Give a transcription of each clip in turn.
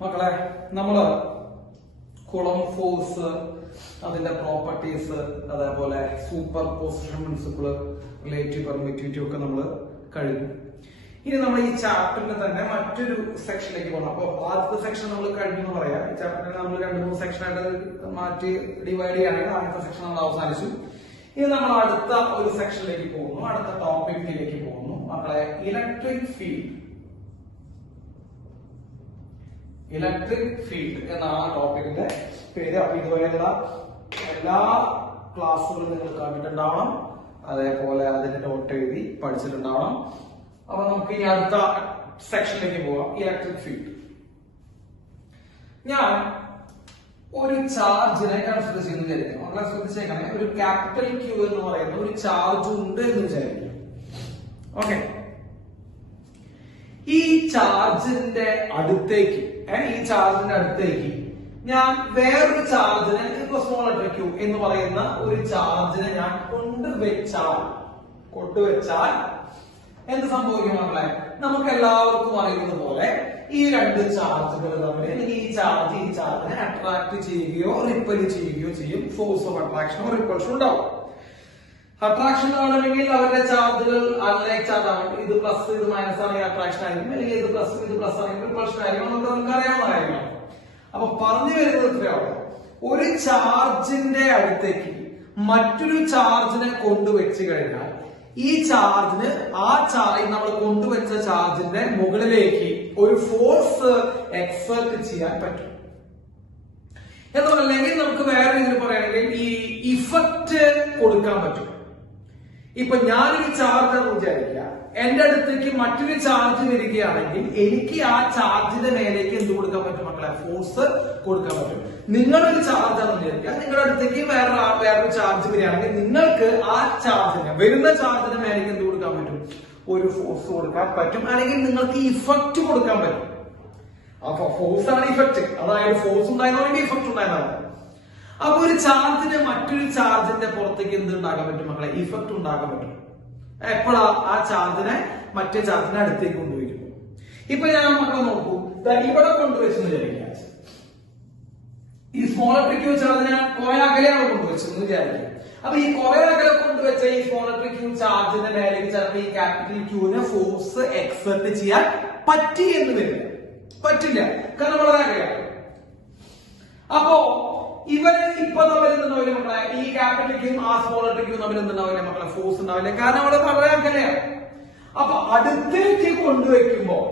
മക്കളെ നമ്മള് കുളം ഫോഴ്സ് അതിന്റെ പ്രോപ്പർട്ടീസ് അതേപോലെ super position principal relative permittivity ഒക്കെ നമ്മൾ കഴിഞ്ഞു. ഇനി നമ്മൾ ഈ ചാപ്റ്ററിന്റെ തന്നെ മറ്റൊരു സെക്ഷനിലേക്ക് പോകണം. അപ്പൊ ആദ്യത്തെ സെക്ഷൻ നമ്മൾ കഴിഞ്ഞു എന്ന് പറയാം. ഈ ചാപ്റ്ററിനെ നമ്മൾ 2-3 സെക്ഷനായിട്ട് മാറ്റി ഡിവൈഡ് ചെയ്യുകയാണെങ്കിൽ ആദ്യത്തെ സെക്ഷൻ നമ്മൾ അവസാനിച്ചു. ഇനി നമ്മൾ അടുത്ത ഒരു സെക്ഷനിലേക്ക് പോകുന്നു, അടുത്ത ടോപ്പിക്കിലേക്ക് പോകുന്നു. മക്കളെ ഇലക്ട്രിക് ഫീൽഡ് എന്നാണ് ടോപ്പിക്കിന്റെ പേര്. അപ്പൊ ഇതുവരെയുള്ള എല്ലാ ക്ലാസ്സുകളും നിങ്ങൾ കണ്ടിട്ടുണ്ടാവണം, അതേപോലെ അതിന്റെ നോട്ട് എഴുതി പഠിച്ചിട്ടുണ്ടാവണം. അപ്പൊ നമുക്ക് ഇനി അടുത്ത സെക്ഷനിലേക്ക് പോവാം. Electric field. ഞാൻ ഒരു ചാർജിനെ കൺസിഡർ ചെയ്യുന്ന വിചാരിക്കും. മക്കളെ ശ്രദ്ധിച്ചേക്കണേ, ഒരു ക്യാപിറ്റൽ ക്യൂ എന്ന് പറയുന്ന ഒരു ചാർജ് ഉണ്ട് എന്ന് വിചാരിക്കും. ഓക്കെ, ഈ ചാർജിന്റെ അടുത്തേക്ക് ഞാൻ വേറൊരു ചാർജിനെ, ഇപ്പൊ സ്മോൾ ലെറ്റർ ക്യൂ എന്ന് പറയുന്ന ഒരു ചാർജിനെ ഞാൻ കൊണ്ടുവച്ചാൽ എന്ത് സംഭവിക്കും മക്കളെ? നമുക്ക് എല്ലാവർക്കും അറിയുന്നത് പോലെ ഈ രണ്ട് ചാർജുകൾ തമ്മിൽ, അല്ലെങ്കിൽ ഈ ചാർജിനെ അട്രാക്ട് ചെയ്യുകയോ റിപ്പൽ ചെയ്യുകയോ ചെയ്യും. ഫോഴ്സ് ഓഫ് അട്രാക്ഷനോ റിപ്പൾഷനോ ഉണ്ടാവും. അട്രാക്ഷൻ ആണെങ്കിൽ അവരുടെ ചാർജുകൾ അൺലൈക്ക് ചാർജ് ആണ്. ഇത് പ്ലസ് ഇത് മൈനസ് ആണെങ്കിൽ അട്രാക്ഷൻ ആയിരിക്കും, അല്ലെങ്കിൽ ഇത് പ്ലസ് ആണെങ്കിൽ റിപ്പൾഷൻ ആയിരിക്കും. നമുക്ക് അറിയാവുന്ന കാര്യമാണ്. അപ്പൊ പറഞ്ഞു വരുന്നത് ഇത്രയാണ്, ഒരു ചാർജിന്റെ അടുത്തേക്ക് മറ്റൊരു ചാർജിനെ കൊണ്ടുവച്ച് കഴിഞ്ഞാൽ ഈ ചാർജിന് നമ്മൾ കൊണ്ടുവച്ച ചാർജിന്റെ മുകളിലേക്ക് ഒരു ഫോഴ്സ് എക്സർട്ട് ചെയ്യാൻ പറ്റും. എന്നല്ലെങ്കിൽ നമുക്ക് വേറെ രീതിയിൽ പറയുകയാണെങ്കിൽ ഈ ഇഫക്റ്റ് കൊടുക്കാൻ പറ്റും. ഇപ്പൊ ഞാനൊരു ചാർജ് എന്ന് വിചാരിക്കുക, എന്റെ അടുത്തേക്ക് മറ്റൊരു ചാർജ് വരികയാണെങ്കിൽ എനിക്ക് ആ ചാർജിന്റെ മേലേക്ക് എന്ത് കൊടുക്കാൻ പറ്റും മക്കളെ? ഫോഴ്സ് കൊടുക്കാൻ പറ്റും. നിങ്ങളൊരു ചാർജ് എന്ന് വിചാരിക്കുക, നിങ്ങളുടെ അടുത്തേക്ക് വേറൊരു ചാർജ് വരികയാണെങ്കിൽ നിങ്ങൾക്ക് ആ വരുന്ന ചാർജിന്റെ മേലേക്ക് എന്ത് കൊടുക്കാൻ പറ്റും? ഒരു ഫോഴ്സ് കൊടുക്കാൻ പറ്റും, അല്ലെങ്കിൽ നിങ്ങൾക്ക് ഇഫക്റ്റ് കൊടുക്കാൻ പറ്റും. അപ്പൊ ഫോഴ്സ് ആണ് ഇഫക്റ്റ്, അതായത് ഫോഴ്സ് ഉണ്ടായിരുന്നെങ്കിൽ ഇഫക്റ്റ് ഉണ്ടായിരുന്നത്. അപ്പൊ ഒരു ചാർജിന് മറ്റൊരു ചാർജിന്റെ പുറത്തേക്ക് എന്ത് ഉണ്ടാക്കാൻ പറ്റും മക്കളെ? ഇഫക്റ്റ് ഉണ്ടാക്കാൻ പറ്റും. എപ്പോഴാ? ആ ചാർജിനെ മറ്റേ ചാർജിന്റെ അടുത്തേക്ക് കൊണ്ടുപോയിരിക്കും. ഇപ്പൊ ഞാൻ മക്കളെ നോക്കൂ, ഇവിടെ കൊണ്ടുവച്ചെന്ന് വിചാരിക്കുക, ഈ സ്മോൾ ലെറ്റർ ക്യൂ ചാർജിനെ കുറെ അകലെയാണ് കൊണ്ടുവച്ചെന്ന് വിചാരിക്കുക. അപ്പൊ ഈ കുറെ അകലെ കൊണ്ടുവച്ച ഈ സ്മോൾ ലെറ്റർ ക്യൂ ചാർജിന്റെ മേലേക്ക് ചിലപ്പോൾ ഈ ക്യാപിറ്റൽ ക്യൂവിനെ ഫോഴ്സ് എക്സർട്ട് ചെയ്യാൻ പറ്റി എന്ന് വരില്ല, പറ്റില്ല, കാരണം വളരെ അകലെയാണ്. അപ്പോ ഇവര് ഇപ്പൊ തമ്മിൽ എന്തുണ്ടാവില്ല മക്കളെ? ഈ ക്യാപിറ്റൽ ക്യൂ ആ സ്മോൾ ലെറ്റർ ക്യൂ തമ്മിൽ എന്തുണ്ടാവില്ല മക്കളെ? ഫോഴ്സ് ഉണ്ടാവില്ല, കാരണം അവിടെ വളരെ അകലെയാണ്. അപ്പൊ അടുത്തേക്ക് കൊണ്ടുവയ്ക്കുമ്പോൾ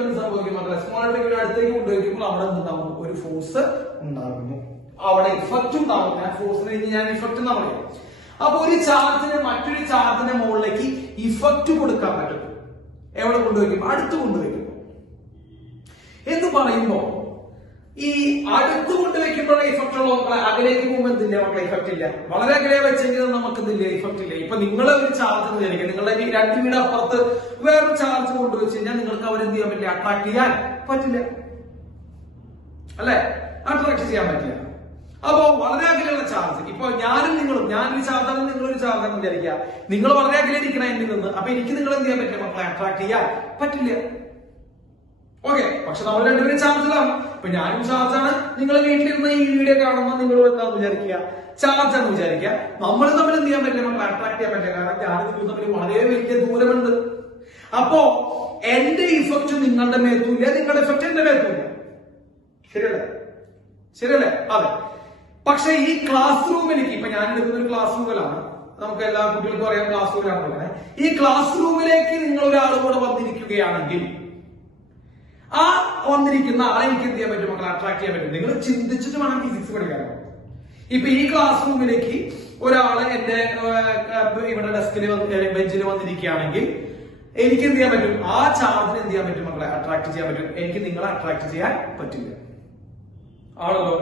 എന്ത് സംഭവിക്കും മക്കളെ? സ്മോൾ ലെറ്റർ ക്യൂ അടുത്തേക്ക് കൊണ്ടുവയ്ക്കുമ്പോൾ അവിടെ എന്തുണ്ടാവും? ഒരു ഫോഴ്സ് ഉണ്ടാകുന്നു, അവിടെ ഇഫക്റ്റ് ഉണ്ടാവും. ഞാൻ ഫോഴ്സിന് ഞാൻ ഇഫക്റ്റ് എന്നാ പറയും. അപ്പൊ ഒരു ചാർജിന് മറ്റൊരു ചാർജിന്റെ മുകളിലേക്ക് ഇഫക്റ്റ് കൊടുക്കാൻ പറ്റും. എവിടെ കൊണ്ടുവയ്ക്കും? അടുത്ത് കൊണ്ടുവയ്ക്കുമ്പോ. എന്ന് പറയുമ്പോ ഈ അടുത്ത് കൊണ്ടുവയ്ക്കുമ്പോഴേ ഇഫക്റ്റ് ഉള്ള മക്കളെ, അകലേക്ക് പോകുമ്പോൾ എന്തില്ല മക്കളെ? ഇഫക്റ്റ് ഇല്ല. വളരെ അകലെ വെച്ചെങ്കിൽ നമുക്ക് എന്തില്ല? ഇഫക്റ്റ് ഇല്ല. ഇപ്പൊ നിങ്ങളെ ഒരു ചാർജ് എന്ന് വിചാരിക്കുക, നിങ്ങളുടെ 2 വീട് അപ്പുറത്ത് വേറൊരു ചാർജ് കൊണ്ടുവച്ച് കഴിഞ്ഞാൽ നിങ്ങൾക്ക് അവരെന്ത് ചെയ്യാൻ പറ്റില്ല? അട്രാക്ട് ചെയ്യാൻ പറ്റില്ല, അല്ലെ? അട്രാക്ട് ചെയ്യാൻ പറ്റില്ല. അപ്പോ വളരെ അകലെയുള്ള ചാർജ്, ഇപ്പൊ ഞാനൊരു ചാർജാണ്, നിങ്ങളൊരു ചാർജാണെന്ന് വിചാരിക്കുക, നിങ്ങൾ വളരെ അകലെ ഇരിക്കണം എന്നിൽ നിന്ന്. അപ്പൊ എനിക്ക് നിങ്ങൾ എന്ത് ചെയ്യാൻ പറ്റില്ല മക്കളെ? അട്രാക്ട് ചെയ്യാൻ പറ്റില്ല. ഓക്കെ, പക്ഷെ നമ്മൾ രണ്ടുപേരും ചാർജിലാണ്. ഇപ്പൊ ഞാനും ചാർജാണ്, നിങ്ങൾ വീട്ടിലിരുന്ന് ഈ വീഡിയോ കാണുമ്പോൾ നിങ്ങൾ എന്താന്ന് വിചാരിക്കുക? ചാർജാന്ന് വിചാരിക്കുക. നമ്മൾ തമ്മിൽ എന്ത് ചെയ്യാൻ പറ്റില്ല മക്കളെ? അട്രാക്ട് ചെയ്യാൻ പറ്റില്ല, കാരണം ഞാനും നിങ്ങൾ തമ്മിൽ വളരെ വലിയ ദൂരമുണ്ട്. അപ്പോ എന്റെ ഇഫക്റ്റ് നിങ്ങളുടെ മേത്തുമില്ല, നിങ്ങളുടെ ഇഫക്റ്റ് എന്റെ മേത്തുമില്ല. ശരിയല്ലേ? അതെ. പക്ഷെ ഈ ക്ലാസ് റൂമിലേക്ക്, ഇപ്പൊ ഞാൻ എടുക്കുന്ന ഒരു ക്ലാസ് റൂമിലാണ്, നമുക്ക് എല്ലാ കുട്ടികൾക്കും അറിയാം ക്ലാസ് റൂമിലാണ് പറയുന്നത്. ഈ ക്ലാസ് റൂമിലേക്ക് നിങ്ങൾ ഒരാൾ കൂടെ വന്നിരിക്കുകയാണെങ്കിൽ ആ വന്നിരിക്കുന്ന ആളെ എനിക്ക് എന്ത് ചെയ്യാൻ പറ്റും മക്കളെ? അട്രാക്ട് ചെയ്യാൻ പറ്റും. നിങ്ങൾ ചിന്തിച്ചിട്ട് വേണം ഫിസിക്സ് പഠിക്കാൻ. ഇപ്പൊ ഈ ക്ലാസ് റൂമിലേക്ക് ഒരാള് എന്റെ ഇവിടെ ഡെസ്കിൽ ബെഞ്ചിൽ വന്നിരിക്കുകയാണെങ്കിൽ എനിക്ക് എന്ത് ചെയ്യാൻ പറ്റും? ആ ചാർജിന് എന്ത് ചെയ്യാൻ പറ്റും മക്കളെ? അട്രാക്ട് ചെയ്യാൻ പറ്റും. എനിക്ക് നിങ്ങളെ അട്രാക്ട് ചെയ്യാൻ പറ്റില്ല, ആണല്ലോ.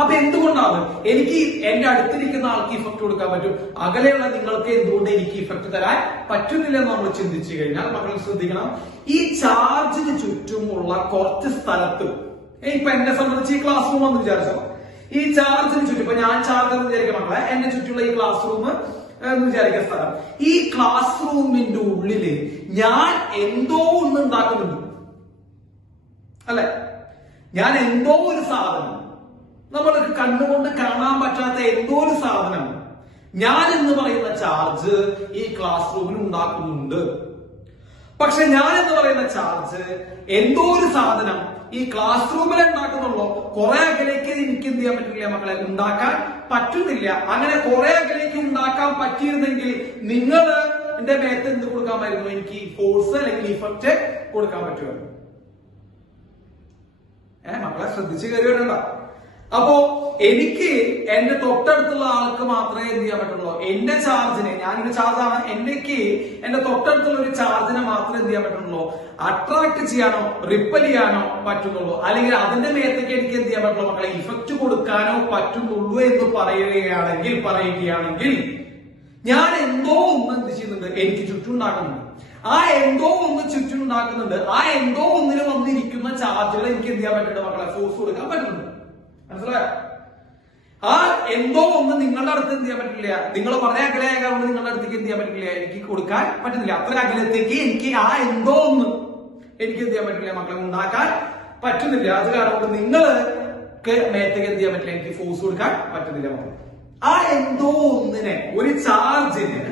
അപ്പൊ എന്തുകൊണ്ടാണ് എനിക്ക് എന്റെ അടുത്തിരിക്കുന്ന ആൾക്ക് ഇഫക്റ്റ് കൊടുക്കാൻ പറ്റും, അകലെയുള്ള നിങ്ങൾക്ക് എന്തുകൊണ്ട് എനിക്ക് ഇഫക്റ്റ് തരാൻ പറ്റുന്നില്ല എന്ന് നമ്മൾ ചിന്തിച്ചു കഴിഞ്ഞാൽ മക്കൾ ശ്രദ്ധിക്കണം, ഈ ചാർജിന് ചുറ്റുമുള്ള കുറച്ച് സ്ഥലത്ത്, ഇപ്പൊ എന്നെ സംബന്ധിച്ച് ഈ ക്ലാസ് റൂം എന്ന് വിചാരിച്ചോ, ഈ ചാർജിന് ചുറ്റും, ഇപ്പൊ ഞാൻ ചാർജ് എന്ന് വിചാരിക്കാം മക്കളെ, എന്റെ ചുറ്റുമുള്ള ഈ ക്ലാസ് റൂം എന്ന് വിചാരിക്കുന്ന സ്ഥലം, ഈ ക്ലാസ് റൂമിന്റെ ഉള്ളില് ഞാൻ എന്തോ ഒന്ന് ഉണ്ടാക്കുന്നുണ്ട്. അല്ലെ? ഞാൻ എന്തോ ഒരു സാധനം, നമ്മൾക്ക് കണ്ണുകൊണ്ട് കാണാൻ പറ്റാത്ത എന്തോ ഒരു സാധനം ഞാൻ എന്ന് പറയുന്ന ചാർജ് ഈ ക്ലാസ് റൂമിൽ ഉണ്ടാക്കുന്നുണ്ട്. പക്ഷെ ഞാൻ എന്ന് പറയുന്ന ചാർജ് എന്തോ ഒരു സാധനം ഈ ക്ലാസ് റൂമിൽ ഉണ്ടാക്കുന്നുള്ളൂ. കുറെ അകലേക്ക് എനിക്ക് എന്ത് ചെയ്യാൻ പറ്റില്ല മക്കളെ, ഉണ്ടാക്കാൻ പറ്റുന്നില്ല. അങ്ങനെ കുറെ അകലേക്ക് ഉണ്ടാക്കാൻ പറ്റിയിരുന്നെങ്കിൽ നിങ്ങൾ എന്റെ മേത്ത് എന്ത് കൊടുക്കാമായിരുന്നു? എനിക്ക് ഫോഴ്സ് അല്ലെങ്കിൽ ഇഫക്റ്റ് കൊടുക്കാൻ പറ്റുമായിരുന്നു. മക്കളെ ശ്രദ്ധിച്ച് കയറി വരണ്ട. അപ്പോ എനിക്ക് എന്റെ തൊട്ടടുത്തുള്ള ആൾക്ക് മാത്രമേ എന്ത് ചെയ്യാൻ പറ്റുള്ളൂ, എന്റെ ചാർജിനെ, ഞാനൊരു ചാർജാണ്, എനിക്ക് എന്റെ തൊട്ടടുത്തുള്ള ഒരു ചാർജിനെ മാത്രമേ എന്ത് ചെയ്യാൻ പറ്റുള്ളൂ, അട്രാക്ട് ചെയ്യാനോ റിപ്പൽ ചെയ്യാനോ പറ്റുന്നുള്ളൂ. അല്ലെങ്കിൽ അതിന്റെ മേത്തേക്ക് എനിക്ക് എന്ത് ചെയ്യാൻ പറ്റുള്ളൂ മക്കളെ, ഇഫക്റ്റ് കൊടുക്കാനോ പറ്റുന്നുള്ളൂ എന്ന് പറയുകയാണെങ്കിൽ ഞാൻ എന്തോ ഒന്ന് എന്ത് ചെയ്യുന്നുണ്ട്, എനിക്ക് ചുറ്റുണ്ടാക്കുന്നുണ്ട്. ആ എന്തോ ഒന്ന് ചുറ്റുണ്ടാക്കുന്നുണ്ട്. ആ എന്തോ ഒന്നിന് വന്നിരിക്കുന്ന ചാർജുകൾ എനിക്ക് എന്ത് ചെയ്യാൻ പറ്റുന്നുണ്ട് മക്കളെ, ഫോഴ്സ് കൊടുക്കാൻ പറ്റുന്നുണ്ട്. മനസ്സിലായോ? ആ എന്തോ ഒന്ന് നിങ്ങളുടെ അടുത്ത് എന്ത് ചെയ്യാൻ പറ്റില്ല, നിങ്ങൾ വളരെ അകലെയാകാവുന്ന നിങ്ങളുടെ അടുത്തേക്ക് എന്ത് ചെയ്യാൻ പറ്റില്ല, എനിക്ക് കൊടുക്കാൻ പറ്റുന്നില്ല. അത്ര അകലത്തേക്ക് എനിക്ക് ആ എന്തോ ഒന്ന് എനിക്ക് എന്ത് ചെയ്യാൻ പറ്റില്ല മക്കളെ, ഉണ്ടാക്കാൻ പറ്റുന്നില്ല. അത് കാരണം നിങ്ങൾക്ക് മേത്തേക്ക് എന്ത് ചെയ്യാൻ പറ്റില്ല, എനിക്ക് ഫോഴ്സ് കൊടുക്കാൻ പറ്റുന്നില്ല മക്കളെ. ആ എന്തോ ഒന്നിനെ, ഒരു ചാർജിന്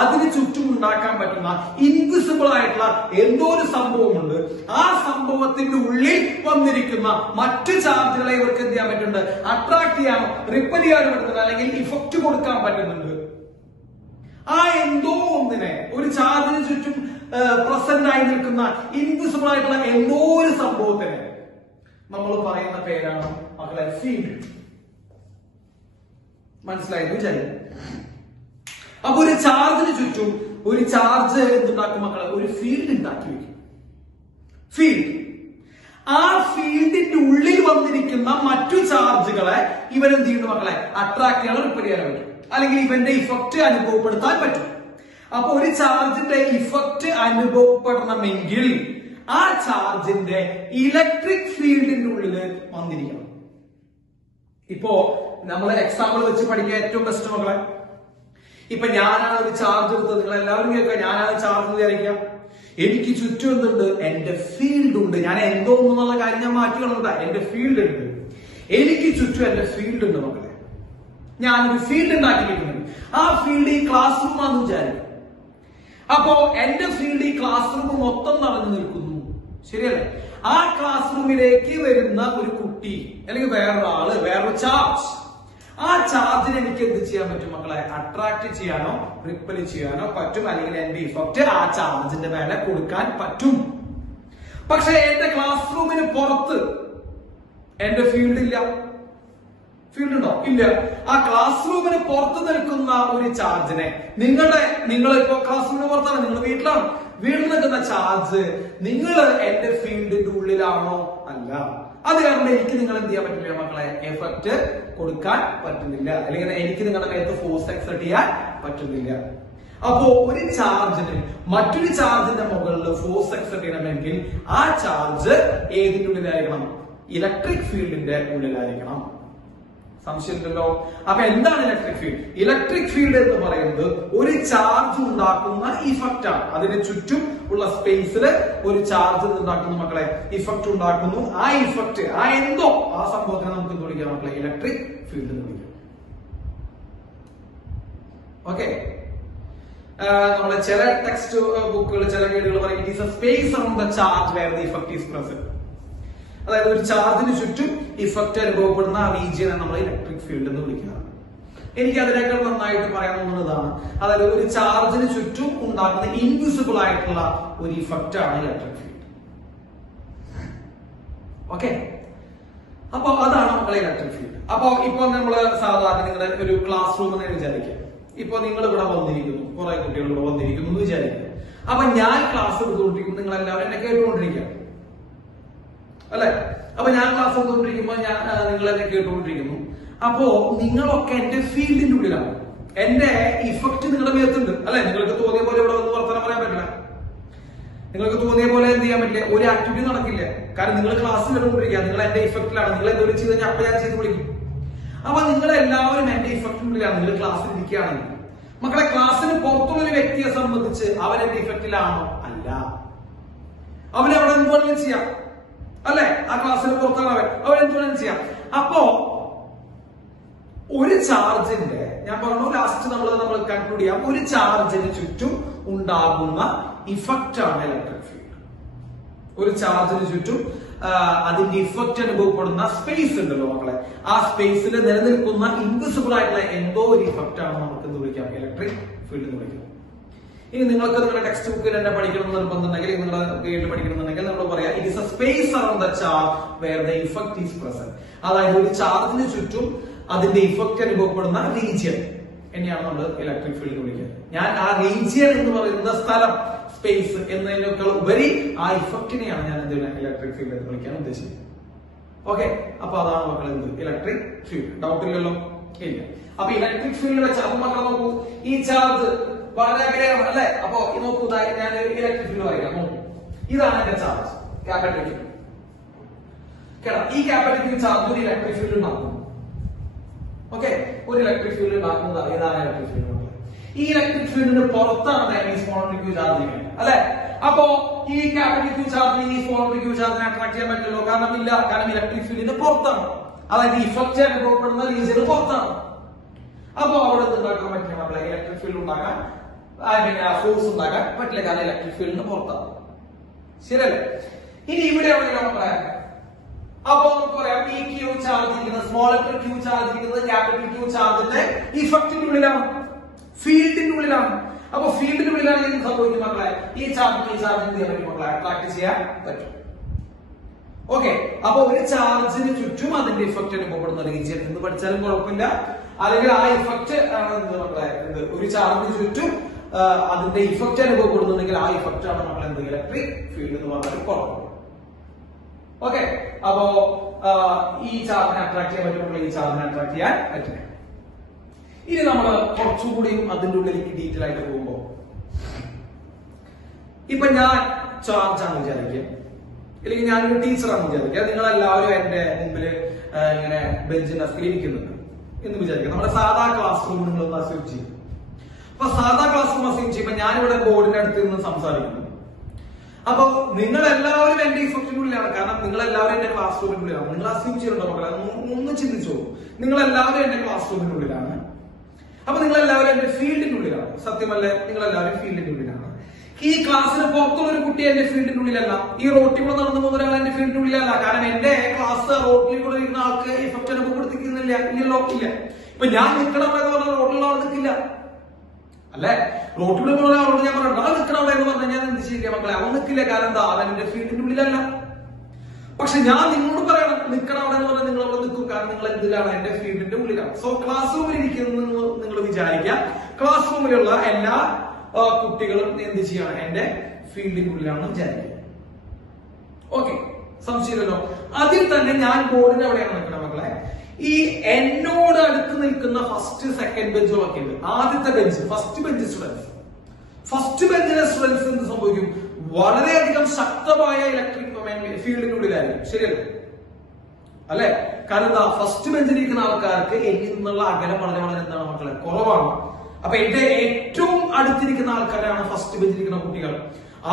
അതിന് ചുറ്റും ഉണ്ടാക്കാൻ പറ്റുന്ന ഇൻവിസിബിൾ ആയിട്ടുള്ള എന്തോ ഒരു സംഭവമുണ്ട്. ആ സംഭവത്തിന്റെ ഉള്ളിൽ വന്നിരിക്കുന്ന മറ്റു ചാർജുകളെ ഇവർക്ക് എന്ത് ചെയ്യാൻ പറ്റുന്നുണ്ട്, അട്രാക്ട് ചെയ്യാനോ റിപ്പൽ ചെയ്യാനോ പറ്റുന്നുണ്ട്, അല്ലെങ്കിൽ ഇഫക്റ്റ് കൊടുക്കാൻ പറ്റുന്നുണ്ട്. ആ എന്തോ ഒന്നിനെ, ഒരു ചാർജിന് ചുറ്റും പ്രസന്റ് ആയി നിൽക്കുന്ന ഇൻവിസിബിൾ ആയിട്ടുള്ള എന്തോ ഒരു സംഭവത്തിന് നമ്മൾ പറയുന്ന പേരാണ് മക്കളെ ഫീൽഡ്. മനസ്സിലായെന്ന് വിചാരിക്കും. അപ്പൊ ഒരു ചാർജിന് ചുറ്റും ഒരു ചാർജ് എന്തുണ്ടാക്കും മക്കളെ, ഒരു ഫീൽഡ് ഉണ്ടാക്കി വെക്കും. ഫീൽഡ്, ആ ഫീൽഡിന്റെ ഉള്ളിൽ വന്നിരിക്കുന്ന മറ്റു ചാർജുകളെ ഇവൻ എന്ത് ചെയ്യുന്നു മക്കളെ, അട്രാക്ട് ചെയ്യാനോ റിപ്പൽ ചെയ്യാനോ പറ്റും, അല്ലെങ്കിൽ ഇവന്റെ ഇഫക്റ്റ് അനുഭവപ്പെടുത്താൻ പറ്റും. അപ്പൊ ഒരു ചാർജിന്റെ ഇഫക്റ്റ് അനുഭവപ്പെടണമെങ്കിൽ ആ ചാർജിന്റെ ഇലക്ട്രിക് ഫീൽഡിന്റെ ഉള്ളിൽ വന്നിരിക്കണം. ഇപ്പോ നമ്മൾ എക്സാമ്പിൾ വെച്ച് പഠിക്കാൻ ഏറ്റവും ബെസ്റ്റ് മക്കളെ, ഇപ്പൊ ഞാനാണ് ഒരു ചാർജ് എടുത്തത്, നിങ്ങൾ എല്ലാവരും കേൾക്കുക, ഞാനാണ് ചാർജ് വിചാരിക്കാം. എനിക്ക് ചുറ്റും എന്തുണ്ട്, എന്റെ ഫീൽഡ് ഉണ്ട്. ഞാൻ എന്തോ എന്നുള്ള കാര്യം ഞാൻ മാറ്റി കളഞ്ഞതാ, എന്റെ ഫീൽഡ് ഉണ്ട്. എനിക്ക് ചുറ്റും എന്റെ ഫീൽഡ് ഉണ്ട് മക്കളെ. ഞാനൊരു ഫീൽഡ് ഉണ്ടാക്കി വെക്കുന്നുണ്ട്. ആ ഫീൽഡ് ഈ ക്ലാസ് റൂം ആണെന്ന് വിചാരിക്കും. അപ്പോ എന്റെ ഫീൽഡ് ഈ ക്ലാസ് റൂം മൊത്തം നിറഞ്ഞു നിൽക്കുന്നു, ശരിയല്ലേ? ആ ക്ലാസ് റൂമിലേക്ക് വരുന്ന ഒരു കുട്ടി അല്ലെങ്കിൽ വേറൊരാള്, വേറൊരു ചാർജ്, ആ ചാർജിന് എനിക്ക് എന്ത് ചെയ്യാൻ പറ്റും മക്കളെ, അട്രാക്ട് ചെയ്യാനോ റിപ്പൽ ചെയ്യാനോ പറ്റും, അല്ലെങ്കിൽ എന്റെ ഇഫക്റ്റ് ആ ചാർജിന്റെ മേലെ കൊടുക്കാൻ പറ്റും. പക്ഷെ എന്റെ ക്ലാസ് റൂമിന് പുറത്ത് എന്റെ ഫീൽഡ് ഇല്ല. ഫീൽഡ് ഉണ്ടോ? ഇല്ല. ആ ക്ലാസ് റൂമിന് പുറത്ത് നിൽക്കുന്ന ഒരു ചാർജിനെ നിങ്ങളിപ്പോ ക്ലാസ് റൂമിന് പുറത്താണ്, നിങ്ങൾ വീട്ടിലാണ്, വീട്ടിൽ നിൽക്കുന്ന ചാർജ് നിങ്ങൾ എന്റെ ഫീൽഡിന്റെ ഉള്ളിലാണോ? അല്ല. അത് കാരണം എനിക്ക് നിങ്ങൾ എന്ത് ചെയ്യാൻ പറ്റില്ല മക്കളെ, എഫക്റ്റ് കൊടുക്കാൻ പറ്റുന്നില്ല, അല്ലെങ്കിൽ എനിക്ക് നിങ്ങളുടെ മേത്ത് ഫോഴ്സ് എക്സർട്ട് ചെയ്യാൻ പറ്റുന്നില്ല. അപ്പോ ഒരു ചാർജിന് മറ്റൊരു ചാർജിന്റെ മുകളിൽ ഫോഴ്സ് എക്സർട്ട് ചെയ്യണമെങ്കിൽ ആ ചാർജ് ഏതിന്റെ ഉള്ളിലായിരിക്കണം? ഇലക്ട്രിക് ഫീൽഡിന്റെ ഉള്ളിലായിരിക്കണം. സംശയമില്ലല്ലോ. അപ്പൊ എന്താണ് ഇലക്ട്രിക് ഫീൽഡ്? ഇലക്ട്രിക് ഫീൽഡ് എന്ന് പറയുന്നത് ഒരു ചാർജ് ഉണ്ടാക്കുന്ന ഇഫക്റ്റ് ആണ്. അതിന് ചുറ്റും ഉള്ള സ്പേസിൽ ഒരു ചാർജ് ഉണ്ടാക്കുന്ന മക്കളെ ഇഫക്റ്റ് ഉണ്ടാക്കുന്നു. ആ ഇഫക്റ്റ്, ആ എന്തോ ആ സംഭവത്തിനെ നമുക്ക് എന്ത് വിളിക്കാം മക്കളെ, ഇലക്ട്രിക് ഫീൽഡ് എന്ന് വിളിക്കാം. ഓക്കെ, നമ്മളെ ചില ടെക്സ്റ്റ് ബുക്കുകൾ, ചില ഗൈഡുകൾ പറയും it is a space around the charge where the effect is present. അതായത് ഒരു ചാർജിന് ചുറ്റും ഇഫക്റ്റ് അനുഭവപ്പെടുന്ന ആ റീജിയനെ നമ്മൾ ഇലക്ട്രിക് ഫീൽഡ് എന്ന് വിളിക്കുന്നത്. എനിക്ക് അതിനേക്കാൾ നന്നായിട്ട് പറയാൻ തോന്നുന്നതാണ്, അതായത് ഒരു ചാർജിന് ചുറ്റും ഉണ്ടാകുന്ന ഇൻവിസിബിൾ ആയിട്ടുള്ള ഒരു ഇഫക്റ്റ് ആണ് ഇലക്ട്രിക് ഫീൽഡ്. ഓക്കെ, അപ്പൊ അതാണ് നമ്മളെ ഇലക്ട്രിക് ഫീൽഡ്. അപ്പൊ ഇപ്പൊ നമ്മള് സാധാരണ നിങ്ങളുടെ ഒരു ക്ലാസ് റൂം എന്ന് വിചാരിക്കുക. ഇപ്പൊ നിങ്ങൾ ഇവിടെ വന്നിരിക്കുന്നു, കുറെ കുട്ടികൾ ഇവിടെ വന്നിരിക്കുന്നു എന്ന് വിചാരിക്കുക. അപ്പൊ ഞാൻ ക്ലാസ് എടുത്തുകൊണ്ടിരിക്കുന്നു, നിങ്ങൾ എല്ലാവരും എന്നെ കേട്ടുകൊണ്ടിരിക്കുക, അല്ലെ? അപ്പൊ ഞാൻ ക്ലാസ് എടുത്തുകൊണ്ടിരിക്കുമ്പോ നിങ്ങൾ എന്നെ കേട്ടുകൊണ്ടിരിക്കുന്നു. അപ്പോ നിങ്ങളൊക്കെ എന്റെ ഫീൽഡിന്റെ ഉള്ളിലാണ്. എന്റെ ഇഫക്റ്റ് നിങ്ങളുടെ മേത്തുണ്ട്, അല്ലെ? നിങ്ങൾക്ക് തോന്നിയ പോലെ ഇവിടെ വന്ന് വർത്തമാനം പറയാൻ പറ്റില്ല. നിങ്ങൾക്ക് തോന്നിയ പോലെ എന്ത് ചെയ്യാൻ പറ്റില്ല, ഒരു ആക്ടിവിറ്റി നടക്കില്ല. കാരണം നിങ്ങൾ ക്ലാസ് കേട്ടുകൊണ്ടിരിക്കുക, നിങ്ങൾ എന്റെ ഇഫക്റ്റിലാണ്. നിങ്ങൾ എന്തെങ്കിലും ചെയ്ത് കഴിഞ്ഞാൽ അപ്പൊ ഞാൻ ചെയ്ത് വിളിക്കും. അപ്പൊ നിങ്ങൾ എല്ലാവരും എന്റെ ഇഫക്റ്റിനുള്ളിലാണ്. നിങ്ങൾ ക്ലാസ്സിൽ ഇരിക്കുകയാണെങ്കിൽ മക്കളെ, ക്ലാസ്സിന് പുറത്തുള്ള ഒരു വ്യക്തിയെ സംബന്ധിച്ച് അവൻ എന്റെ ഇഫക്റ്റിലാണോ? അല്ല. അവനവിടെ എന്ത് വേണമെങ്കിലും ചെയ്യാം, അല്ലെ? ആ ക്ലാസ്സിന് പുറത്താണ് അവൻ എന്തുവേണം ചെയ്യാം. അപ്പോ ഒരു ചാർജിന്റെ, ഞാൻ പറഞ്ഞു ലാസ്റ്റ് നമ്മൾ കൺക്ലൂഡ് ചെയ്യാം, ഒരു ചാർജിന് ചുറ്റും ഉണ്ടാകുന്ന ഇഫക്റ്റ് ആണ് ഇലക്ട്രിക് ഫീൽഡ്. ഒരു ചാർജിന് ചുറ്റും അതിന്റെ ഇഫക്റ്റ് അനുഭവപ്പെടുന്ന സ്പേസ് ഉണ്ടല്ലോ മക്കളെ, ആ സ്പേസിൽ നിലനിൽക്കുന്ന ഇൻവിസിബിൾ ആയിട്ടുള്ള എന്തോ ഒരു ഇഫക്റ്റ് ആണ് നമുക്ക് എന്ത് വിളിക്കാം, ഇലക്ട്രിക് ഫീൽഡ് എന്ന് വിളിക്കുന്നത്. ഇനി നിങ്ങൾക്ക് നിങ്ങളുടെ ടെക്സ്റ്റ് ബുക്കിൽ തന്നെ പഠിക്കണം എന്ന് നിർബന്ധമുണ്ടെങ്കിൽ, നിങ്ങളുടെ ഗൈഡിൽ പഠിക്കണമെന്നുണ്ടെങ്കിൽ നമ്മൾ പറയാം it is a space around the charge where the effect is present. അതായത് ഒരു ചാർജിന് ചുറ്റും അതിന്റെ ഇഫക്റ്റ് അനുഭവപ്പെടുന്ന റീജിയൻ എന്നെയാണ് നമ്മൾ ഇലക്ട്രിക് ഫീൽഡ് എന്ന് വിളിക്കുന്നത്. ഞാൻ ആ റീജിയൻ എന്ന് പറയുന്ന സ്ഥലം, സ്പേസ് എന്നതിനേക്കാൾ ഉപരി ആ ഇഫക്റ്റിനെയാണ് ഞാൻ എന്ത് ഇലക്ട്രിക് ഫീൽഡ് എന്ന് വിളിക്കാൻ ഉദ്ദേശിക്കുന്നത്. ഓക്കെ, അപ്പൊ അതാണ് മക്കൾ എന്ത് ഇലക്ട്രിക് ഫീൽഡ്. ഡൗട്ട് ഇല്ലല്ലോ? ഇല്ല. അപ്പൊ ഇലക്ട്രിക് ഫീൽഡ് വെച്ച് അപ്പൊ മക്കൾ നോക്കൂ, ഈ ചാർജ് വളരെ അകലെയാണ് അല്ലെ. അപ്പൊ നോക്കൂ, ഞാൻ ഇലക്ട്രിക് ഫീൽഡ് വരയ്ക്കാം. നോക്കൂ, ഇതാണ് എന്റെ ചാർജ് ക്യാപിറ്റൽ Q. ഈ ക്യാപിറ്റൽ Q ചാർജ് ഒരു ഇലക്ട്രിക് ഫീൽഡ് ഉണ്ടാക്കുന്നു. ഓക്കെ, ഒരു ഇലക്ട്രിക് ഫീൽഡ് ഉണ്ടാക്കുന്നത് ഏതാണ് ഇലക്ട്രിക് ഫീൽഡ്? ഈ ഇലക്ട്രിക് ഫീൽഡിന് പുറത്താണ് ഈ സ്മോൾ Q ചാർജ് ചെയ്യുന്നത് അല്ലെ. അപ്പോ ഈ ക്യാപിറ്റൽ Q ചാർജ് ഈ സ്മോൾ Q ചാർജിനെ അട്രാക്ട് ചെയ്യാൻ പറ്റില്ലല്ലോ, കാരണം ഇലക്ട്രിക് ഫീൽഡിന് പുറത്താണ്, അതായത് ഇഫക്റ്റ് അനുഭവപ്പെടുന്ന റീജിയന് പുറത്താണ്. അപ്പോ അവിടെ ഉണ്ടാക്കാൻ പറ്റില്ല നമ്മളെ ഇലക്ട്രിക് ഫീൽഡ് ഉണ്ടാക്കാൻ, ഫോഴ്സ് ഉണ്ടാക്കാൻ പറ്റില്ല, കാരണം ഇലക്ട്രിക് ഫീൽഡിന് പുറത്താണ്. ശരിയല്ലേ? ഇനി ഇവിടെ എവിടെയാണ് പറയാം, അപ്പൊ നമുക്ക് പറയാം ഈ Q ചാർജ് ഇരിക്കുന്നത്, സ്മോൾ Q ചാർജ് ഇരിക്കുന്നത് ക്യാപിറ്റൽ Q ചാർജിന്റെ ഇഫക്റ്റിന്റെ ഉള്ളിലാണ്, ഫീൽഡിന്റെ ഉള്ളിലാണ്. അപ്പൊ ഫീൽഡിന്റെ ഉള്ളിലാണ് എന്ത് സംഭവിക്കും മക്കളെ, ഈ ചാർജ് എന്ത് ചെയ്യാൻ പറ്റും മക്കളെ, അട്രാക്ട് ചെയ്യാൻ പറ്റും. ഓക്കെ, അപ്പൊ ഒരു ചാർജിന് ചുറ്റും അതിന്റെ ഇഫക്റ്റ് അനുഭവപ്പെടുന്ന റീജിയൻ എന്ന് പഠിച്ചാലും കുഴപ്പമില്ല, അല്ലെങ്കിൽ ആ ഇഫക്റ്റ് ആണ് എന്ത് മക്കളെ, ഒരു ചാർജിന് ചുറ്റും അതിന്റെ ഇഫക്റ്റ് അനുഭവപ്പെടുന്നുണ്ടെങ്കിൽ ആ ഇഫക്റ്റ് ആണ് നമ്മൾ എന്ത് ഇലക്ട്രിക് ഫീൽഡ് എന്ന് പറഞ്ഞാൽ കുഴപ്പം. ഓക്കെ, അപ്പോ ഈ ചാർജിനെ അട്രാക്ട് ചെയ്യാൻ പറ്റുമ്പോൾ ഈ ചാർജിനെ അട്രാക്ട് ചെയ്യാൻ പറ്റില്ല. ഇനി നമ്മൾ കുറച്ചുകൂടിയും അതിന്റെ ഉള്ളിലേക്ക് ഡീറ്റെയിൽ ആയിട്ട് പോകുമ്പോ, ഇപ്പൊ ഞാൻ ചാർജ് ആണ് വിചാരിക്കുക, അല്ലെങ്കിൽ ഞാനൊരു ടീച്ചറാണെന്ന് വിചാരിക്കുക, നിങ്ങളെല്ലാവരും എന്റെ മുമ്പിൽ ഇങ്ങനെ ബെഞ്ചിന്റെ ഡെസ്കിൽ ഇരിക്കുന്നുണ്ട് എന്ന് വിചാരിക്കുക. നമ്മുടെ സാധാ ക്ലാസ് റൂം നിങ്ങളൊന്ന് അസ്യൂം ചെയ്യും. അപ്പൊ സാധാ ക്ലാസ് റൂം അസ്യൂം ചെയ്യുമ്പോൾ ഞാനിവിടെ ബോർഡിന്റെ അടുത്ത് നിന്ന് സംസാരിക്കുന്നു. അപ്പൊ നിങ്ങൾ എല്ലാവരും എന്റെ ഇഫക്റ്റിനുള്ളിലാണ്, കാരണം നിങ്ങൾ എല്ലാവരും എന്റെ ക്ലാസ് റൂമിനുള്ളിലാണ്. നിങ്ങൾ അസ്യൂം ചെയ്യുന്നുണ്ടോ മക്കളെ? ഒന്ന് ചിന്തിച്ചോ, നിങ്ങൾ എല്ലാവരും എന്റെ ക്ലാസ് റൂമിനുള്ളിലാണ്. അപ്പൊ നിങ്ങൾ എല്ലാവരും എന്റെ ഫീൽഡിന്റെ ഉള്ളിലാണ്, സത്യമല്ലേ? നിങ്ങൾ എല്ലാവരും ഫീൽഡിന്റെ ഉള്ളിലാണ്. ഈ ക്ലാസ്സിന് പുറത്തുള്ള ഒരു കുട്ടി എന്റെ ഫീൽഡിന്റെ ഉള്ളിലല്ല, ഈ റോട്ടിൽ കൂടെ നടന്നു പോകുന്ന ഒരാൾ എന്റെ ഫീൽഡിന്റെ ഉള്ളിലല്ല, കാരണം എന്റെ ക്ലാസ് റോട്ടിൽ കൂടെ ഇരിക്കുന്ന ആൾക്ക് ഇഫക്റ്റ് അനുഭവപ്പെടുത്തിക്കുന്നില്ല, ഇല്ലല്ലോ, ഇല്ല. ഇപ്പൊ ഞാൻ നിൽക്കണം എന്ന് പറഞ്ഞാൽ റോഡിലുള്ള ആൾ നിൽക്കില്ല അല്ലെ. റോട്ടിൽ പോകുന്ന ആളോട് ഞാൻ പറഞ്ഞു ആ നിൽക്കണം അവിടെ എന്ന് പറഞ്ഞാൽ ഞാൻ എന്ത് ചെയ്യില്ല മക്കളെ, അവൻ നിൽക്കില്ല, കാരണം എന്താ, അവൻ എന്റെ ഫീൽഡിന്റെ ഉള്ളിലല്ല. പക്ഷെ ഞാൻ നിങ്ങളോട് പറയണം നിൽക്കണം അവിടെ എന്ന് പറഞ്ഞാൽ നിങ്ങൾ അവിടെ നിൽക്കും, കാരണം നിങ്ങൾ എന്തിലാണ്, എന്റെ ഫീൽഡിന്റെ ഉള്ളിലാണ്. സോ ക്ലാസ് റൂമിൽ ഇരിക്കുന്നത് നിങ്ങൾ വിചാരിക്കുക, ക്ലാസ് റൂമിലുള്ള എല്ലാ കുട്ടികളും എന്ത് ചെയ്യണം, എന്റെ ഫീൽഡിന്റെ ഉള്ളിലാണെന്ന് വിചാരിക്കുക. ഓക്കെ, സംശയമില്ലല്ലോ? അതിൽ തന്നെ ഞാൻ ബോർഡിന്റെ അവിടെയാണ് നിൽക്കണം മക്കളെ. ഈ എന്നോട് അടുത്ത് നിൽക്കുന്ന ഫസ്റ്റ് സെക്കൻഡ് ബെഞ്ചുകളൊക്കെ ഉണ്ട്. ആദ്യത്തെ bench, first bench students, first ബെഞ്ചിലെ സ്റ്റുഡൻസ് എന്ത് സംഭവിക്കും, വളരെയധികം ശക്തമായ ഇലക്ട്രിക് ഫീൽഡിനുള്ളിലായിരിക്കും. ശരിയല്ലേ? അല്ലെ? കാരണം എന്താ, ഫസ്റ്റ് ബെഞ്ചിലിരിക്കുന്ന ആൾക്കാർക്ക് എന്നിൽ നിന്നുള്ള അകലം വളരെ വളരെ എന്താണ് മക്കളെ, കുറവാണ്. അപ്പൊ എന്റെ ഏറ്റവും അടുത്തിരിക്കുന്ന ആൾക്കാരാണ് ഫസ്റ്റ് ബെഞ്ചിലിരിക്കുന്ന കുട്ടികൾ.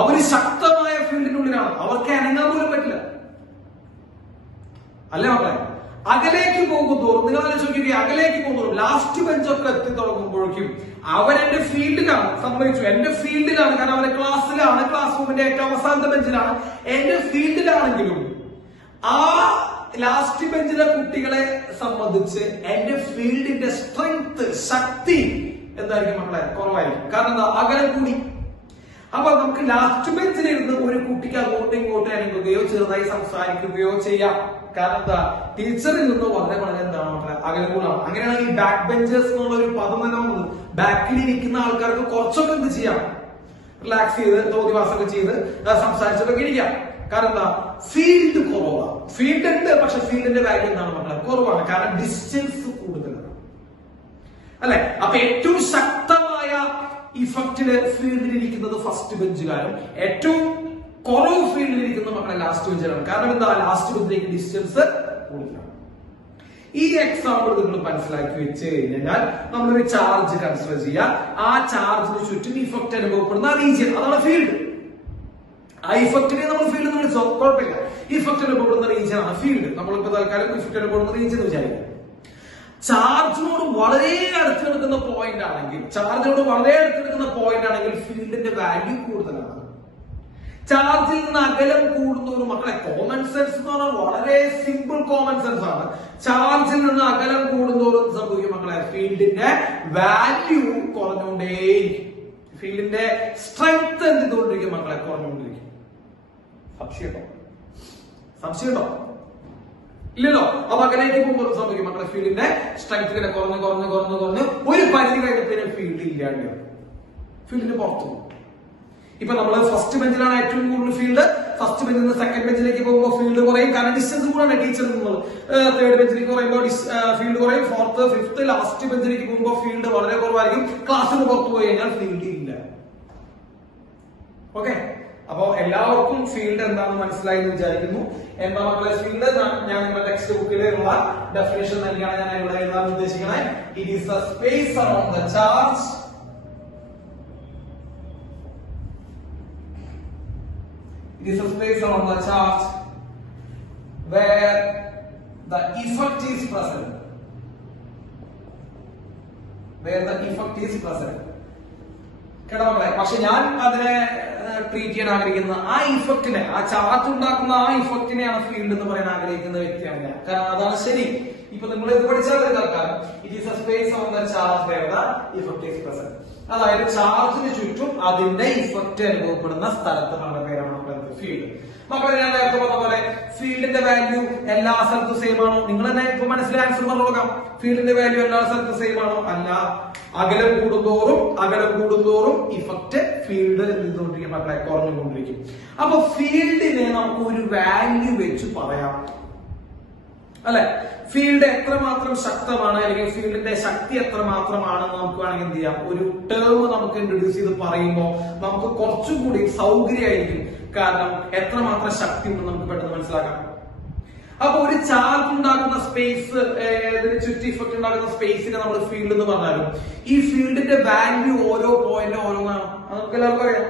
അവര് ശക്തമായ ഫീൽഡിനുള്ളിലാണ്, അവർക്ക് അനങ്ങാൻ പോലും പറ്റില്ല അല്ലെ മക്കളെ. അകലേക്ക് പോകുന്തോറും നിങ്ങൾ ആലോചിക്കുക, അകലേക്ക് പോകുന്നതോറും ലാസ്റ്റ് ബെഞ്ചൊക്കെ എത്തി തുടങ്ങുമ്പോഴേക്കും അവരെന്റെ ഫീൽഡിലാണ്, സംഭവിച്ചു എന്റെ ഫീൽഡിലാണ്, കാരണം അവരെ ക്ലാസ്സിലാണ്, ക്ലാസ് റൂമിന്റെ ഏറ്റവും അവസാനത്തെ ബെഞ്ചിലാണ്, എന്റെ ഫീൽഡിലാണെങ്കിലും ആ ലാസ്റ്റ് ബെഞ്ചിലെ കുട്ടികളെ സംബന്ധിച്ച് എന്റെ ഫീൽഡിന്റെ സ്ട്രെങ്ത്, ശക്തി എന്തായിരിക്കും മക്കളെ, കുറവായിരിക്കും. കാരണം എന്താ, അകലം കൂടി. അപ്പൊ നമുക്ക് ലാസ്റ്റ് ബെഞ്ചിലിരുന്ന് ഒരു കുട്ടിക്ക് അങ്ങോട്ടും ഇങ്ങോട്ടും അനങ്ങുകയോ ചെറുതായി സംസാരിക്കുകയോ ചെയ്യാം. കാരണം എന്താ, ടീച്ചറിൽ നിന്ന് വളരെ വളരെ എന്താണ് മക്കളെ, അകലം കൂടാണ്. അങ്ങനെയാണ് ഈ ബാക്ക് ബെഞ്ചേഴ്സ് എന്നുള്ള ഒരു പദം തന്നെ വന്നത്. ബാക്കിൽ ഇരിക്കുന്ന ആൾക്കാർക്ക് കുറച്ചൊക്കെ എന്ത് ചെയ്യാം, റിലാക്സ് ചെയ്ത് തോന്നിവാസമൊക്കെ ചെയ്ത് സംസാരിച്ചിട്ടൊക്കെ ഇരിക്കാം. കാരണം എന്താ, ഫീൽഡ് കുറവാണ്. ഫീൽഡ് ഉണ്ട്, പക്ഷെ ഫീൽഡിന്റെ വാല്യൂ എന്താണ് മക്കളെ, കുറവാണ്. കാരണം ഡിസ്റ്റൻസ് കൂടുതലാണ് അല്ലെ. അപ്പൊ ഏറ്റവും ശക്തമായ ഇഫക്റ്റില് ഫീൽഡിലിരിക്കുന്നത് ഫസ്റ്റ് ബെഞ്ചുകാരും, ഏറ്റവും കുറവ് ഫീൽഡിലിരിക്കുന്ന മക്കളെ ലാസ്റ്റ് ബെഞ്ചുകാരാണ്. കാരണം എന്താ, ലാസ്റ്റ് ബെഞ്ചിലേക്ക് ഡിസ്റ്റൻസ് കൂടുതലാണ്. ഈ എക്സാമ്പിൾ നിങ്ങൾ മനസ്സിലാക്കി വെച്ച് കഴിഞ്ഞാൽ നമ്മളൊരു ചാർജ് കൺസിഡർ ചെയ്യുക. ആ ചാർജിന് ചുറ്റും ഇഫക്റ്റ് അനുഭവപ്പെടുന്ന റീജിയൻ, അതാണ് ഫീൽഡ്. ആ ഇഫക്റ്റിനെ നമ്മൾ ഫീൽഡ് എന്ന് വിളിച്ചോ, കുഴപ്പമില്ല. ഇഫക്റ്റ് അനുഭവപ്പെടുന്ന റീജിയൻ ആണ് ഫീൽഡ്. നമ്മളിപ്പോ തൽക്കാലം ഇഫക്റ്റ് അനുഭവപ്പെടുന്ന റീജിയൻ എന്ന് വിചാരിക്കാം. ചാർജിനോട് വളരെ അടുത്ത് നിൽക്കുന്ന പോയിന്റ് ആണെങ്കിൽ ഫീൽഡിന്റെ വാല്യൂ കൂടുതലാണ്. ചാർജിൽ നിന്ന് അകലം കൂടുന്നവരും മക്കളെ കോമൺ സെൻസ് എന്ന് പറഞ്ഞാൽ വളരെ സിമ്പിൾ കോമൺ സെൻസ് ആണ്. ചാർജിൽ നിന്ന് അകലം കൂടുന്നവരും സംഭവിക്കും മക്കളെ ഫീൽഡിന്റെ വാല്യൂ കുറഞ്ഞുകൊണ്ടേയിരിക്കും. ഫീൽഡിന്റെ സ്ട്രെങ്ത് എന്ത് ചെയ്തുകൊണ്ടിരിക്കും മക്കളെ? കുറഞ്ഞുകൊണ്ടിരിക്കും. സംശയമുണ്ടോ? ഇല്ലല്ലോ. അപ്പൊ അകലേക്ക് പോകുമ്പോൾ സംഭവിക്കും മക്കളെ ഫീൽഡിന്റെ സ്ട്രെങ്ത് ഇങ്ങനെ കുറഞ്ഞ് ഒരു പരിധി കഴിഞ്ഞ ഫീൽഡ് ഇല്ലാണ്ട് ഫീൽഡിന് പുറത്തു പോകും. ഇപ്പൊ നമ്മള് ഫസ്റ്റ് ബെഞ്ചിലാണ് ഏറ്റവും കൂടുതൽ ഫീൽഡ്. ഫസ്റ്റ് ബെഞ്ചിൽ നിന്ന് സെക്കൻഡ് ബെഞ്ചിലേക്ക് പോകുമ്പോൾ ഫീൽഡ് കുറയും. കാരണം ഡിസ്റ്റൻസ് കൂടാണ് ടീച്ചർ നിന്നത്. തേർഡ് ബെഞ്ചിലേക്ക് പറയുമ്പോൾ ഫീൽഡ് കുറയും. ഫോർത്ത്, ഫിഫ്ത്ത്, ലാസ്റ്റ് ബെഞ്ചിലേക്ക് പോകുമ്പോൾ ഫീൽഡ് വളരെ കുറവായിരിക്കും. ക്ലാസ്സിന് പുറത്തു പോയി കഴിഞ്ഞാൽ ഫീൽഡ് ഇല്ല. ഓക്കെ, അപ്പോ എല്ലാവർക്കും ഫീൽഡ് എന്താണെന്ന് മനസ്സിലായി എന്ന് വിചാരിക്കുന്നു. എന്താ മക്കളെ ഫീൽഡ്? ഞാൻ നിങ്ങളുടെ ടെക്സ്റ്റ് ബുക്കിലുള്ള ഡെഫിനേഷൻ നൽകിയാണ് ഞാൻ ഇവിടെ എഴുതാൻ ഉദ്ദേശിക്കുന്നത്. It is the space around the charge It is a space around the charge where the effect is present. കേട്ടോ മക്കളെ? പക്ഷെ ഞാൻ അതിനെ ട്രീറ്റ് ചെയ്യാൻ ആഗ്രഹിക്കുന്ന ആ ഇഫക്റ്റിനെ, ആ ചാർജ് ഉണ്ടാക്കുന്ന ആ ഇഫക്റ്റിനെയാണ് ഫീൽഡ് എന്ന് പറയാൻ ആഗ്രഹിക്കുന്ന വ്യക്തിയാണ് ഞാൻ. കാരണം അതാണ് ശരി. ഇപ്പൊ നിങ്ങൾ ഇത് പഠിച്ചാൽ it is a space on the charge where the effect is present. അതായത് ചാർജിന് ചുറ്റും അതിന്റെ ഇഫക്റ്റ് അനുഭവപ്പെടുന്ന സ്ഥലത്ത് നമ്മുടെ പേരാണ് ഫീൽഡ്. മക്കളെ ഞാൻ നേരത്തെ പറഞ്ഞ പോലെ ഫീൽഡിന്റെ വാല്യൂ എല്ലാ സ്ഥലത്തും സെയിം ആണോ? നിങ്ങൾ തന്നെ ഇപ്പൊ മനസ്സിലായി ആൻസർ പറഞ്ഞു നോക്കാം. ഫീൽഡിന്റെ വാല്യൂ എല്ലാ സ്ഥലത്തും സെയിം ആണോ? അല്ല. അകലം കൂടുന്തോറും ഇഫക്റ്റ് ഫീൽഡ് എന്തുകൊണ്ടിരിക്കും മക്കളെ? കുറഞ്ഞുകൊണ്ടിരിക്കും. അപ്പൊ ഫീൽഡിനെ നമുക്ക് ഒരു വാല്യൂ വെച്ച് പറയാം അല്ലെ? ഫീൽഡ് എത്രമാത്രം ശക്തമാണ് അല്ലെങ്കിൽ ഫീൽഡിന്റെ ശക്തി എത്രമാത്രമാണെന്ന് നമുക്ക് വേണമെങ്കിൽ എന്ത് ചെയ്യാം? ഒരു ടേം നമുക്ക് ഇൻട്രൊഡ്യൂസ് ചെയ്ത് പറയുമ്പോൾ നമുക്ക് കുറച്ചും കൂടി സൗകര്യമായിരിക്കും. കാരണം എത്രമാത്രം ശക്തി ഉണ്ടെന്ന് നമുക്ക് പെട്ടെന്ന് മനസ്സിലാക്കാം. അപ്പൊ ഒരു ചാർജ് ഉണ്ടാക്കുന്ന സ്പേസ്, ചുറ്റി ഇഫക്റ്റ് ഉണ്ടാക്കുന്ന സ്പേസിനെ നമ്മൾ ഫീൽഡ് എന്ന് പറഞ്ഞാലും ഈ ഫീൽഡിന്റെ വാല്യൂ ഓരോ പോയിന്റും ഓരോന്നാണ്. അത് നമുക്ക് എല്ലാവർക്കും അറിയാം.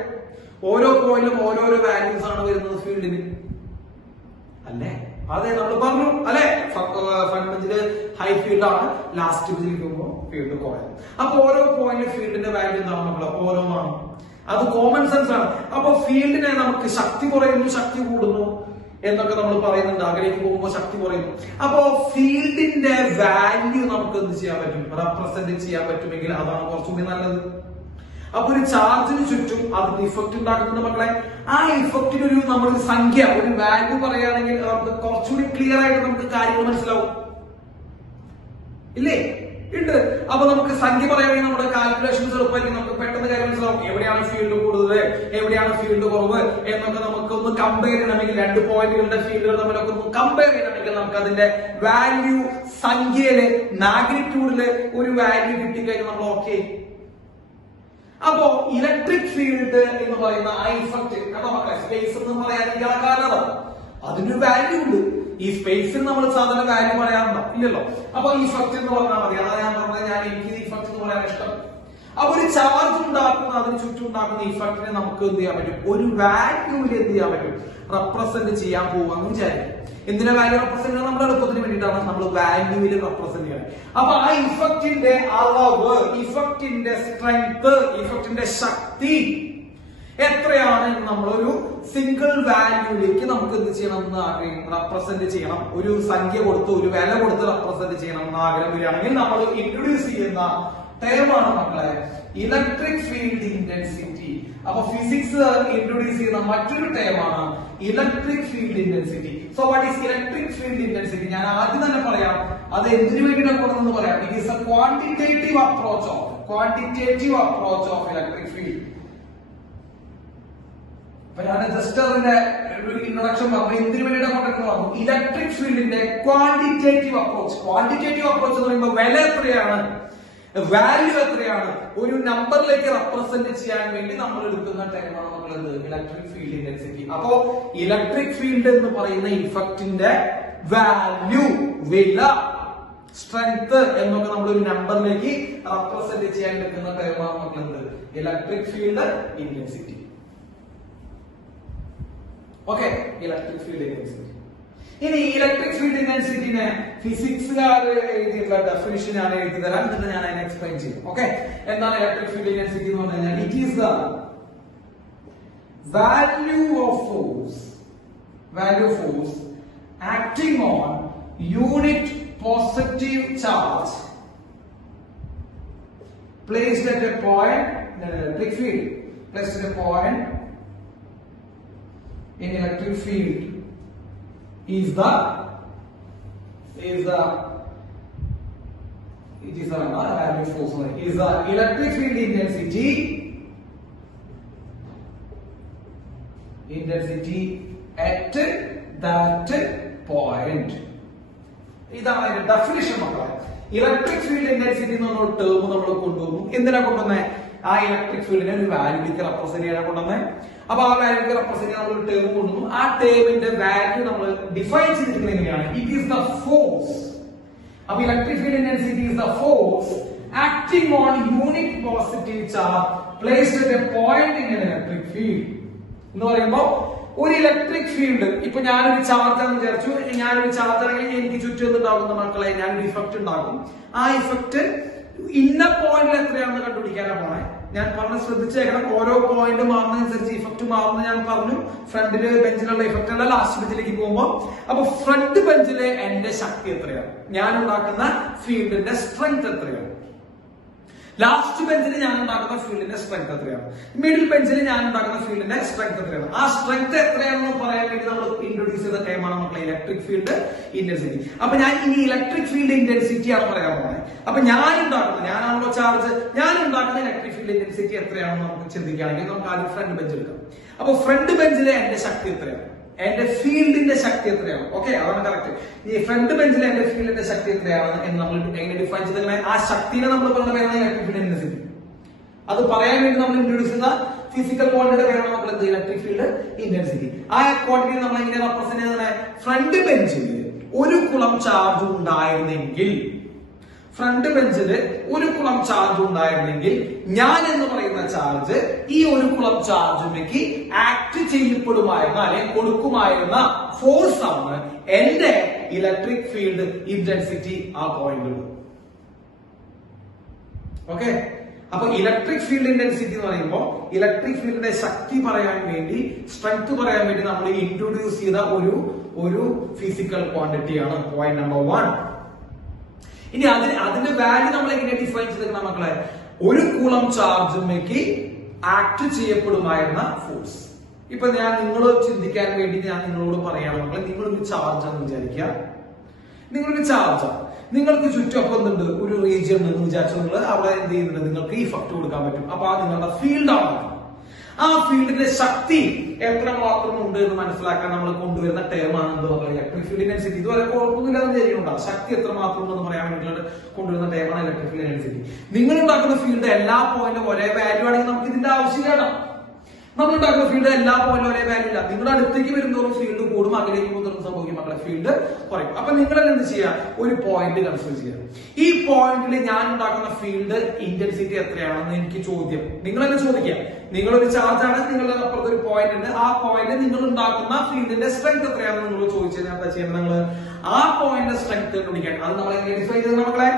ഓരോ പോയിന്റിലും ഓരോരോ വാല്യൂസ് ആണ് വരുന്നത് ഫീൽഡിന് അല്ലേ? അതെ, നമ്മൾ പറഞ്ഞു അല്ലെ? ഫ്രണ്ട് ബെഞ്ചില് ഹൈ ഫീൽഡ് ആണ്, ലാസ്റ്റ് ബെഞ്ചിൽ പോകുമ്പോൾ ഫീൽഡ് കുറയും. അപ്പൊ ഓരോ പോയിന്റ് ഫീൽഡിന്റെ വാല്യൂ എന്താണ് മക്കളെ? ഓരോന്നാണ്. അത് കോമൺ സെൻസ് ആണ്. അപ്പൊ ഫീൽഡിനെ നമുക്ക് ശക്തി കുറയുന്നു, ശക്തി കൂടുന്നു എന്നൊക്കെ നമ്മൾ പറയുന്നുണ്ട്. അകലേക്ക് പോകുമ്പോൾ ശക്തി കുറയുന്നു. അപ്പോ ഫീൽഡിന്റെ വാല്യൂ നമുക്ക് എന്ത് ചെയ്യാൻ പറ്റും? റെപ്രസെന്റ് ചെയ്യാൻ പറ്റുമെങ്കിൽ അതാണ് കുറച്ചുകൂടി നല്ലത്. അപ്പൊ ഒരു ചാർജിന് ചുറ്റും അതിന്റെ ഇഫക്റ്റ് ഉണ്ടാക്കുന്നുണ്ട് മക്കളെ. ആ ഇഫക്റ്റിന് ഒരു നമ്മളൊരു സംഖ്യ, ഒരു വാല്യൂ പറയുകയാണെങ്കിൽ നമുക്ക് കുറച്ചുകൂടി ക്ലിയർ ആയിട്ട് നമുക്ക് കാര്യങ്ങൾ മനസ്സിലാവും ഇല്ലേ? ഉണ്ട്. അപ്പൊ നമുക്ക് സംഖ്യ പറയുകയാണെങ്കിൽ നമ്മുടെ കാൽക്കുലേഷൻസ് എളുപ്പമായിരിക്കും. നമുക്ക് പെട്ടെന്ന് കാര്യം മനസ്സിലാവും. എവിടെയാണ് ഫീൽഡ് കൂടുതൽ, എവിടെയാണ് ഫീൽഡ് കുറവ് എന്നൊക്കെ നമുക്ക് ഒന്ന് കമ്പയർ ചെയ്യണമെങ്കിൽ, രണ്ട് പോയിന്റുകളുടെ ഫീൽഡുകൾ തമ്മിലൊക്കെ ഒന്ന് കമ്പയർ ചെയ്യണമെങ്കിൽ നമുക്ക് അതിന്റെ വാല്യൂ സംഖ്യയില് മാഗ്നിറ്റ്യൂഡില് ഒരു വാല്യൂ കിട്ടിക്കഴിഞ്ഞാൽ നമ്മൾ ഓക്കെ. അപ്പോ ഇലക്ട്രിക് ഫീൽഡ് എന്ന് പറയുന്ന ആ ഇഫക്റ്റ് കേട്ടോ മക്കളെ, സ്പേസ് എന്ന് പറയാതിരിക്കാൻ കാരണം അതിനൊരു വാല്യൂ ഉണ്ട്. ഈ സ്പേസിൽ നമ്മൾ സാധാരണ വാല്യൂ പറയാറുണ്ടോ? ഇല്ലല്ലോ. അപ്പൊ ഇഫക്റ്റ് എന്ന് പറഞ്ഞാൽ മതി. അതാണ് ഞാൻ പറഞ്ഞത്. എനിക്ക് ഇഫക്റ്റ് എന്ന് പറയാൻ ഇഷ്ടം. അപ്പൊ ഒരു ചാർജ് ഉണ്ടാക്കുന്ന, അതിന് ചുറ്റും ഉണ്ടാക്കുന്ന ഇഫക്റ്റിനെ നമുക്ക് എന്ത് ചെയ്യാൻ പറ്റും? ഒരു വാല്യൂവിൽ എന്ത് ചെയ്യാൻ പറ്റും? റെപ്രസെന്റ് ചെയ്യാൻ പോവാന്ന് വിചാരിക്കും. എന്തിനാ വാല്യൂ റെപ്രസെന്റ് ചെയ്യുന്നത്? നമ്മുടെ എളുപ്പത്തിന് വേണ്ടിയിട്ടാണ് നമ്മൾ വാല്യൂവിൽ റെപ്രസെന്റ് ചെയ്യുന്നത്. അപ്പൊ ആ ഇഫക്റ്റിന്റെ അളവ്, ഇഫക്റ്റിന്റെ സ്ട്രെങ്ത്, ഇഫക്റ്റിന്റെ ശക്തി എത്രയാണ് നമ്മളൊരു സിംഗിൾ വാല്യൂയിലേക്ക് നമുക്ക് എന്ത് ചെയ്യണം എന്ന് ആഗ്രഹം? റെപ്രസെന്റ് ചെയ്യണം. ഒരു സംഖ്യ കൊടുത്ത്, ഒരു വില കൊടുത്ത് റെപ്രസെന്റ് ചെയ്യണം എന്ന് ആഗ്രഹം വരികയാണെങ്കിൽ നമ്മൾ ഇൻട്രൊഡ്യൂസ് ചെയ്യുന്ന ടേമാണ് മക്കളെ ഇലക്ട്രിക് ഫീൽഡ് ഇന്റൻസിറ്റി. അപ്പൊ ഫിസിക്സ് ഇൻട്രൊഡ്യൂസ് ചെയ്യുന്ന മറ്റൊരു ടേമാണ് electric field intensity. So what is electric field intensity? ഞാൻ ആദ്യം തന്നെ പറയാം, അത് എന്തിനു വേണ്ടിയിട്ടാണ് കൊടുക്കുന്നത് പറയാം. It is a quantitative approach of electric field. അപ്പൊ ഞാൻ ജസ്റ്റ് അതിന്റെ ഒരു ഇൻട്രൊഡക്ഷൻ പറഞ്ഞു. എന്തിനു വേണ്ടിയിട്ടാണ് കോൺടാക്ട് പറഞ്ഞു? ഇലക്ട്രിക് ഫീൽഡിന്റെ ക്വാണ്ടിറ്റേറ്റീവ് അപ്രോച്ച്. ക്വാണ്ടിറ്റേറ്റീവ് അപ്രോച്ച് എന്ന് പറയുമ്പോൾ വില എത്രയാണ്, വാല്യൂ എത്രയാണ്, ഒരു നമ്പറിലേക്ക് റെപ്രസെന്റ് ചെയ്യാൻ വേണ്ടി നമ്മൾ എടുക്കുന്ന ടൈമാണ് നമ്മളത് ഇലക്ട്രിക് ഫീൽഡ് ഇന്റൻസിറ്റി. അപ്പോ ഇലക്ട്രിക് ഫീൽഡ് എന്ന് പറയുന്ന ഇഫക്റ്റിന്റെ വാല്യൂ, വില, സ്ട്രെങ്ത് എന്നൊക്കെ നമ്മൾ ഒരു നമ്പറിലേക്ക് റെപ്രസെന്റ് ചെയ്യാൻ എടുക്കുന്ന ടൈമാണ് നമ്മളത് electric field intensity. Okay, electric field intensity. ഇനി ഇലക്ട്രിക് ഫീൽഡ് ഇന്റൻസിറ്റിനെ ഫിസിക്സുകാർ എഴുതിയിട്ടുള്ള ഡെഫിനിഷൻ ഞാൻ എഴുതി തരാം, എന്നിട്ട് ഞാൻ അതിനെ എക്സ്പ്ലെയിൻ ചെയ്യും. ഓക്കെ, എന്താണ് ഇലക്ട്രിക് ഫീൽഡ് ഇന്റൻസിറ്റി എന്ന് പറഞ്ഞു കഴിഞ്ഞാൽ it is the value of force acting on unit positive charge placed at a point in an electric field, placed at a point in electric field is the value of force is the electric field intensity at that point. ഇതാണ് അതിന്റെ definition. മക്കളെ, electric field intensity എന്ന് പറഞ്ഞ term നമ്മൾ കൊണ്ടുവന്നു. എന്തിനാ കൊണ്ടുവന്നേ? ആ ഇലക്ട്രിക് ഫീൽഡിനെ ഒരു വാല്യൂക്ക് റെപ്രസെന്റ് ചെയ്യാൻ കൊണ്ടുവന്നേ. അപ്പൊ ആ വാല്യൂക്ക് റെപ്രസെന്റ് ചെയ്യാൻ നമ്മൾ ഒരു ടേം കൊണ്ടുവന്നു. ആ ടേമിന്റെ വാല്യൂ നമ്മൾ ഡിഫൈൻ ചെയ്തിരിക്കുന്നത് എങ്ങനെയാണ്? It is the force. അപ്പൊ electric field intensity is the force acting on unit positive charge placed at a point in an electric field എന്ന് പറയുമ്പോൾ ഒരു ഇലക്ട്രിക് ഫീൽഡ്, ഇപ്പൊ ഞാനൊരു ചാർജ് ആണെന്ന് വിചാരിച്ചു, ഞാനൊരു ചാർജ് ആണെങ്കിൽ എനിക്ക് ചുറ്റും ഉണ്ടാകുന്ന മക്കളെ ഞാനൊരു ഇഫക്റ്റ് ഉണ്ടാകും. ആ ഇഫക്റ്റ് ഇന്ന പോയിന്റിൽ എത്രയാണെന്ന് കണ്ടുപിടിക്കാനാണ് പോണേ. ഞാൻ പറഞ്ഞ ശ്രദ്ധിച്ചേക്കണം, ഓരോ പോയിന്റ് മാറുന്നതനുസരിച്ച് ഇഫക്റ്റ് മാറുന്ന ഞാൻ പറഞ്ഞു. ഫ്രണ്ടില് ബെഞ്ചിലുള്ള ഇഫക്റ്റ് അല്ല, ലാസ്റ്റ് ബെഞ്ചിലേക്ക് പോകുമ്പോൾ. അപ്പൊ ഫ്രണ്ട് ബെഞ്ചിലെ എന്റെ ശക്തി എത്രയാണ്, ഞാൻ ഉണ്ടാക്കുന്ന ഫീൽഡിന്റെ സ്ട്രെങ്ത് എത്രയാണ്, ലാസ്റ്റ് ബെഞ്ചിൽ ഞാൻ ഉണ്ടാക്കുന്ന ഫീൽഡിന്റെ സ്ട്രെങ്ത് എത്രയാണ്, മിഡിൽ ബെഞ്ചിൽ ഞാൻ ഉണ്ടാക്കുന്ന ഫീൽഡിന്റെ സ്ട്രെങ്ത് എത്രയാണ്. ആ സ്ട്രെങ്ത് എത്രയാണെന്ന് പറയാൻ വേണ്ടി നമ്മൾ ഇൻട്രൊഡ്യൂസ് ചെയ്ത ടൈമാണ് മക്കളെ ഇലക്ട്രിക് ഫീൽഡ് ഇന്റൻസിറ്റി. അപ്പൊ ഞാൻ ഇനി ഇലക്ട്രിക് ഫീൽഡ് ഇന്റൻസിറ്റി ആണ് പറയാൻ പോകുന്നത്. അപ്പൊ ഞാനാണല്ലോ ചാർജ്, ഞാൻ ഉണ്ടാക്കുന്ന ഇലക്ട്രിക് ഫീൽഡ് ഇന്റൻസിറ്റി എത്രയാണെന്ന് നമുക്ക് ചിന്തിക്കുകയാണെങ്കിൽ നമുക്ക് ആദ്യം ഫ്രണ്ട് ബെഞ്ച് എടുക്കാം. അപ്പൊ ഫ്രണ്ട് ബെഞ്ചിലെ എന്റെ ശക്തി എത്രയാണ്, എന്റെ ഫീൽഡിന്റെ ശക്തി എത്രയാണ്? ഓക്കെ, അതാണ് കറക്റ്റ്. ഈ ഫ്രണ്ട് ബെഞ്ചിലെ എന്റെ ഫീൽഡിന്റെ ശക്തി എത്രയാണ് എന്ന് നമ്മൾ എങ്ങനെ ഡിഫൈൻ ചെയ്ത്, ആ ശക്തിനെ നമ്മൾ പറയുന്ന പേരാണ് ഇലക്ട്രിക് ഫീൽഡ് ഇന്റൻസിറ്റി. അത് പറയാൻ വേണ്ടി നമ്മൾ ഇൻട്രൊഡ്യൂസ് ചെയ്ത ഫിസിക്കൽ ക്വാണ്ടിറ്റിയുടെ പേരാണ് നമുക്ക് ഇലക്ട്രിക് ഫീൽഡ് ഇന്റൻസിറ്റി. ആ ക്വാണ്ടിറ്റി നമ്മൾ എങ്ങനെ റെപ്രസെന്റ് ചെയ്യുന്നത്? ഫ്രണ്ട് ബെഞ്ചിൽ ഒരു കുളം ചാർജ് ഉണ്ടായിരുന്നെങ്കിൽ, ഫ്രണ്ട് ബെഞ്ചില് ഒരു കുളം ചാർജ് ഉണ്ടായിരുന്നെങ്കിൽ ഞാൻ എന്ന് പറയുന്ന ചാർജ് ഈ ഒരു കുളം ചാർജിലേക്ക് ആക്ട് ചെയ്യപ്പെടുമായിരുന്ന അല്ലെങ്കിൽ കൊടുക്കുമായിരുന്ന ഫോഴ്സ് ആണ് എന്റെ ഇലക്ട്രിക് ഫീൽഡ് ഇന്റൻസിറ്റി ആ പോയിന്റിൽ. ഓക്കെ, അപ്പൊ ഇലക്ട്രിക് ഫീൽഡ് ഇന്റൻസിറ്റി എന്ന് പറയുമ്പോൾ ഇലക്ട്രിക് ഫീൽഡിന്റെ ശക്തി പറയാൻ വേണ്ടി, സ്ട്രെങ്ത് പറയാൻ വേണ്ടി നമ്മൾ ഇൻട്രൊഡ്യൂസ് ചെയ്ത ഒരു ഫിസിക്കൽ ക്വാണ്ടിറ്റിയാണ് പോയിന്റ് നമ്പർ 1. ഇനി അതിന്റെ വാല്യൂ നമ്മൾ എങ്ങനെ ഡിഫൈൻ ചെയ്തിരിക്കണം മക്കളെ? ഒരു കൂളം ചാർജിലേക്ക് ആക്ട് ചെയ്യപ്പെടുമായിരുന്ന ഫോഴ്സ്. ഇപ്പൊ ഞാൻ നിങ്ങൾ ചിന്തിക്കാൻ വേണ്ടി ഞാൻ നിങ്ങളോട് പറയാണ് മക്കളെ, നിങ്ങളൊരു ചാർജ് ആണെന്ന് വിചാരിക്കുക. നിങ്ങളൊരു ചാർജാണ്, നിങ്ങൾക്ക് ചുറ്റൊപ്പം എന്തുണ്ട്, ഒരു റീജിയൻ എന്ന് വിചാരിച്ചു. നിങ്ങൾ അവിടെ എന്ത് ചെയ്യുന്നുണ്ട്, നിങ്ങൾക്ക് ഇഫക്റ്റ് കൊടുക്കാൻ പറ്റും. അപ്പൊ അത് നിങ്ങളുടെ ഫീൽഡാണ്. ആ ഫീൽഡിന്റെ ശക്തി എത്രമാത്രം ഉണ്ട് എന്ന് മനസ്സിലാക്കാൻ നമ്മൾ കൊണ്ടുവരുന്ന ടേമാണ് എന്ത് പറയുക, ഇലക്ട്രിക് ഫീൽഡ് ഇന്റൻസിറ്റി. ഇതുവരെ കുഴപ്പമൊന്നുമില്ലാതെ ചെയ്യുന്നുണ്ടാവും. ശക്തി എത്രമാത്രം ഉണ്ടെന്ന് പറയാൻ വേണ്ടിയിട്ട് കൊണ്ടുവരുന്ന ടേമാണ് ഇലക്ട്രിക് ഫീൽഡ് ഇന്റൻസിറ്റി. നിങ്ങൾ ഉണ്ടാക്കുന്ന ഫീൽഡ് എല്ലാ പോയിന്റും ഒരേ വാല്യൂ ആണെങ്കിൽ നമുക്ക് ഇതിന്റെ ആവശ്യമില്ല. നമ്മൾ ഉണ്ടാക്കുന്ന ഫീൽഡ് എല്ലാ പോയിന്റും ഒരേ വാല്യൂ ഇല്ല. നിങ്ങളുടെ അടുത്തേക്ക് വരുന്നതോറും ഫീൽഡ് കൂടും, അകലേക്ക് പോകുന്നതോറും സംഭവിക്കും മക്കളെ, ഫീൽഡ് കുറയും. അപ്പൊ നിങ്ങൾ എന്ത് ചെയ്യുക, ഒരു പോയിന്റ് കൺസിഡർ ചെയ്യുക. ഈ പോയിന്റിൽ ഞാൻ ഉണ്ടാക്കുന്ന ഫീൽഡ് ഇന്റൻസിറ്റി എത്രയാണെന്ന് എനിക്ക് ചോദ്യം നിങ്ങൾ തന്നെ ചോദിക്കുക. നിങ്ങളൊരു ചാർജ് ആണ്, നിങ്ങളുടെ അപ്പുറത്ത് ഒരു പോയിന്റ് ഉണ്ട്. ആ പോയിന്റ് നിങ്ങൾ ഉണ്ടാക്കുന്ന ഫീൽഡിന്റെ സ്ട്രെങ്ത് എത്രയാണെന്ന് നിങ്ങൾ ചോദിച്ചു കഴിഞ്ഞാൽ എന്താ ചെയ്യുന്നത്? നിങ്ങൾ ആ പോയിന്റ് സ്ട്രെങ്ത് കണ്ടുപിടിക്കാൻ അത് നമ്മൾ ഐഡന്റിഫൈ ചെയ്ത് മക്കളെ,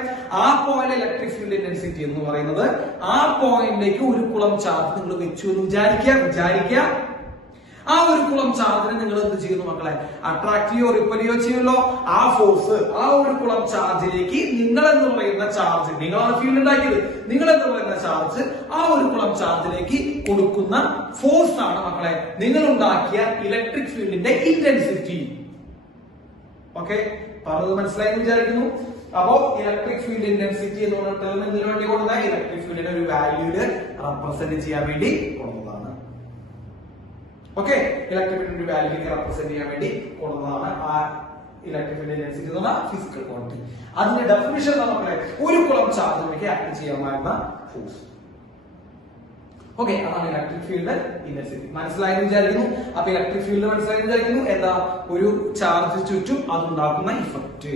ആ പോയിന്റ് ഇലക്ട്രിക് ഫീൽഡ് ഇന്റൻസിറ്റി എന്ന് പറയുന്നത്, ആ പോയിന്റിലേക്ക് ഒരു കുളം ചാർജ് നിങ്ങൾ വെച്ചു എന്ന് വിചാരിക്കുക. ആ ഒരു കുളം ചാർജിനെ നിങ്ങൾ എന്ത് ചെയ്യുന്നു മക്കളെ? അട്രാക്ട് ചെയ്യോ റിപ്പൽ ചെയ്യോ ചെയ്യുമല്ലോ. ആ ഫോഴ്സ് ആ ഒരു കുളം ചാർജിലേക്ക് നിങ്ങൾ എന്ന് പറയുന്ന ചാർജ്, നിങ്ങളാണ് ഫീൽഡ് ഉണ്ടാക്കിയത്, നിങ്ങൾ എന്ന് പറയുന്ന ചാർജ് ആ ഒരു കുളം ചാർജിലേക്ക് കൊടുക്കുന്ന ഫോഴ്സ് ആണ് മക്കളെ നിങ്ങൾ ഉണ്ടാക്കിയ ഇലക്ട്രിക് ഫീൽഡിന്റെ ഇന്റൻസിറ്റി. ഓക്കെ, പറഞ്ഞത് മനസ്സിലായെന്ന് വിചാരിക്കുന്നു. അപ്പോ ഇലക്ട്രിക് ഫീൽഡ് ഇന്റൻസിറ്റി എന്ന് പറഞ്ഞ ടേം എന്തിനു വേണ്ടി കൊണ്ടുവന്ന, ഇലക്ട്രിക് ഫീൽഡിന്റെ ഒരു വാല്യൂല് റെപ്രസെന്റ് ചെയ്യാൻ വേണ്ടി കൊണ്ടുവന്നതാണ്. ഓക്കെ, ഇലക്ട്രിക് ഫീൽഡിന്റെ വാല്യൂ റെപ്രസെന്റ് ചെയ്യാൻ വേണ്ടി കൊണ്ടുവന്നതാണ് ആ ഇലക്ട്രിക് ഫീൽഡ് ഇന്റൻസിറ്റി എന്ന് പറഞ്ഞ ഫിസിക്കൽ ക്വാണ്ടിറ്റി. അതിന്റെ ഡെഫിനിഷൻ നമ്മളെ ഒരു കുളം ചാർജിലേക്ക് ആക്ട് ചെയ്യാമായിരുന്ന ഫോഴ്സ്. ഓക്കെ, അതാണ് ഇലക്ട്രിക് ഫീൽഡ് ഇന്റൻസിറ്റി. മനസ്സിലായെന്ന് വിചാരിക്കുന്നു. അപ്പൊ ഇലക്ട്രിക് ഫീൽഡ് മനസ്സിലായെന്ന് വിചാരിക്കുന്നു. എന്താ, ഒരു ചാർജ് ചുറ്റും അതുണ്ടാക്കുന്ന ഇഫക്റ്റ്.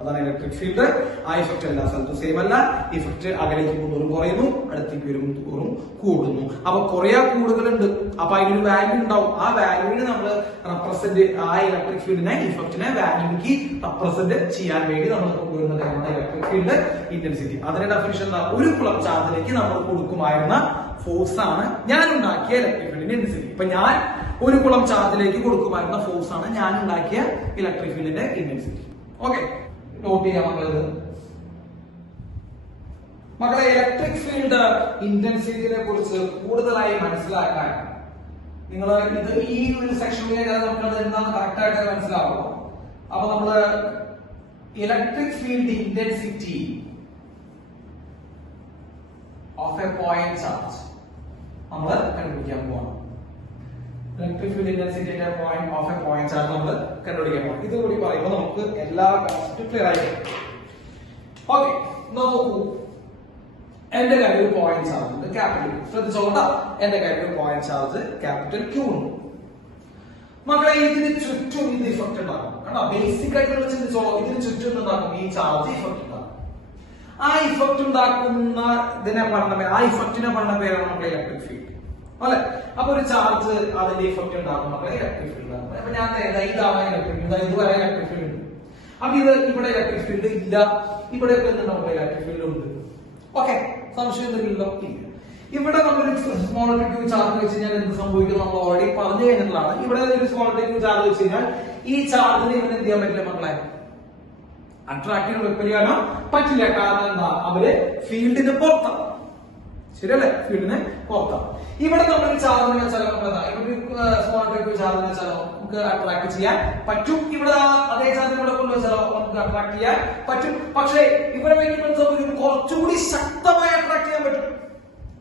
അതാണ് ഇലക്ട്രിക് ഫീൽഡ്. ആ ഇഫക്റ്റ് എല്ലാ സ്ഥലത്തും സെയിം അല്ല. ഇഫക്റ്റ് അകലേക്ക് പോകുന്നതും കുറയുന്നു, അടുത്തേക്ക് വരുമ്പോഴും കൂടുന്നു. അപ്പൊ കുറെ കൂടുകളുണ്ട്. അപ്പൊ അതിനൊരു വാല്യൂ ഉണ്ടാവും. ആ വാല്യൂവിന് നമ്മൾ റെപ്രസെന്റ്, ആ ഇലക്ട്രിക് ഫീൽഡിനെ ഇഫക്റ്റിനെ വാല്യൂക്ക് റെപ്രസെന്റ് ചെയ്യാൻ വേണ്ടി നമ്മൾ കൊണ്ടുവരുന്ന കാര്യമാണ് ഇലക്ട്രിക് ഫീൽഡ് ഇന്റൻസിറ്റി. അതിന്റെ ഡെഫിനിഷൻ എന്താ? ഒരു കുളം ചാർജിലേക്ക് നമ്മൾ കൊടുക്കുമായിരുന്ന ഫോഴ്സ് ആണ് ഞാൻ ഉണ്ടാക്കിയ ഇലക്ട്രിക് ഫീൽഡിന്റെ ഇന്റൻസിറ്റി. ഇപ്പൊ ഞാൻ ഒരു കുളം ചാർജിലേക്ക് കൊടുക്കുമായിരുന്ന ഫോഴ്സ് ആണ് ഞാൻ ഉണ്ടാക്കിയ ഇലക്ട്രിക് ഫീൽഡിന്റെ ഇന്റൻസിറ്റി. ഓക്കെ, നോട്ട് ചെയ്യാം മക്കളത്. മക്കളെ, ഇലക്ട്രിക് ഫീൽഡ് ഇന്റൻസിറ്റിയെ കുറിച്ച് കൂടുതലായി മനസ്സിലാക്കാൻ നിങ്ങൾ ഇത് ഈ ഒരു സെക്ഷനിലേക്ക് നമുക്ക് എന്താണ് കറക്റ്റ് ആയിട്ട് മനസ്സിലാവുക. അപ്പൊ നമ്മള് electric field intensity of a point charge നമ്മൾ കണ്ടുപിടിക്കാൻ പോവാണ്. ഇലക്ട്രിക് ഫീൽഡ് ഇന്റൻസിറ്റിയുടെ point of a point charge നമ്മൾ കണ്ടുപിടിക്കാൻ പോവാണ്. ഇത് കൂടി പറയുമ്പോൾ നമുക്ക് എല്ലാ കോൺസെപ്റ്റും ക്ലിയർ ആയിരിക്കും. ഓക്കെ, നോക്കൂ. എന്റെ കയ്യിൽ ഒരു പോയിന്റ് ചാർജ് ഉണ്ട്, ക്യാപിറ്റൽ Q. ശ്രദ്ധിച്ചോളൂ, എന്റെ കയ്യിൽ ഒരു പോയിന്റ് ചാർജ് ക്യാപിറ്റൽ Q ഉണ്ട്. മക്കളെ, ഇതിന് ചുറ്റും ഇത് ഇഫക്റ്റ് ഉണ്ടാകും. കണ്ടോ, ബേസിക് ആയിട്ട് ചിന്തിച്ചോളൂ. ഇതിന് ചുറ്റും ഉണ്ടാകും ഈ ചാർജ് ഇഫക്റ്റ് ഉണ്ടാകും. ആ ഇഫക്റ്റ് ഉണ്ടാക്കുന്ന ഇതിനെ പറഞ്ഞ, ആ ഇഫക്റ്റിനെ പറഞ്ഞ പേരാണ് നമ്മുടെ ഇലക്ട്രിക് ഫീൽഡ് അല്ലെ. അപ്പൊ ഒരു ചാർജ് അതിന്റെ ഇഫക്റ്റ് ഉണ്ടാകും നമ്മുടെ ഇലക്ട്രിക് ഫീൽഡ്. അപ്പൊ ഞാൻ ഇതാണ് ഇലക്ട്രിക് ഫീൽഡ്, ഇതുവരെ ഇലക്ട്രിക് ഫീൽഡ് ഉണ്ട്. അപ്പൊ ഇത് ഇവിടെ ഇലക്ട്രിക് ഫീൽഡ് ഇല്ല, ഇവിടെ നമ്മുടെ ഇലക്ട്രിക് ഫീൽഡ് ഉണ്ട്. ഓക്കെ, സംശയം എന്തെങ്കിലുണ്ടോ? ഇല്ല. ഇവിടെ നമ്മളൊരു സ്മോൾ Q ചാർജ് വെച്ച് കഴിഞ്ഞാൽ എന്ത് സംഭവിക്കും നമ്മൾ ഓൾറെഡി പറഞ്ഞു കഴിഞ്ഞിട്ടുള്ളതാണ്. ഇവിടെ ഒരു സ്മോൾ Q ചാർജ് വെച്ച് കഴിഞ്ഞാൽ ഈ ചാർജിന് ഇവന് എന്ത് ചെയ്യാൻ പറ്റില്ല മക്കളെ? അട്രാക്റ്റീവ് റിപ്പൽ ചെയ്യാനോ പറ്റില്ല. കാരണം എന്താ? അവര് ഫീൽഡിന് പുറത്താണ്. ശരിയല്ലേ? ഫീൽഡിന് പുറത്താണ്. ഇവിടെ നമ്മളൊരു ചാർജിന് വെച്ചാലോ, നമ്മളെന്താ ഇവിടെ സ്മോൾ Q ചാർജിന് വെച്ചാലോ നമുക്ക് അട്രാക്ട് ചെയ്യാൻ പറ്റും. ഇവിടെ അതേ ചാർജിന് ഇവിടെ കൊണ്ടുവച്ചാലോ നമുക്ക് അട്രാക്ട് ചെയ്യാൻ പറ്റും. പക്ഷേ ഇവിടെ വേണ്ടി കുറച്ചുകൂടി ശക്തമായി അട്രാക്ട് ചെയ്യാൻ പറ്റും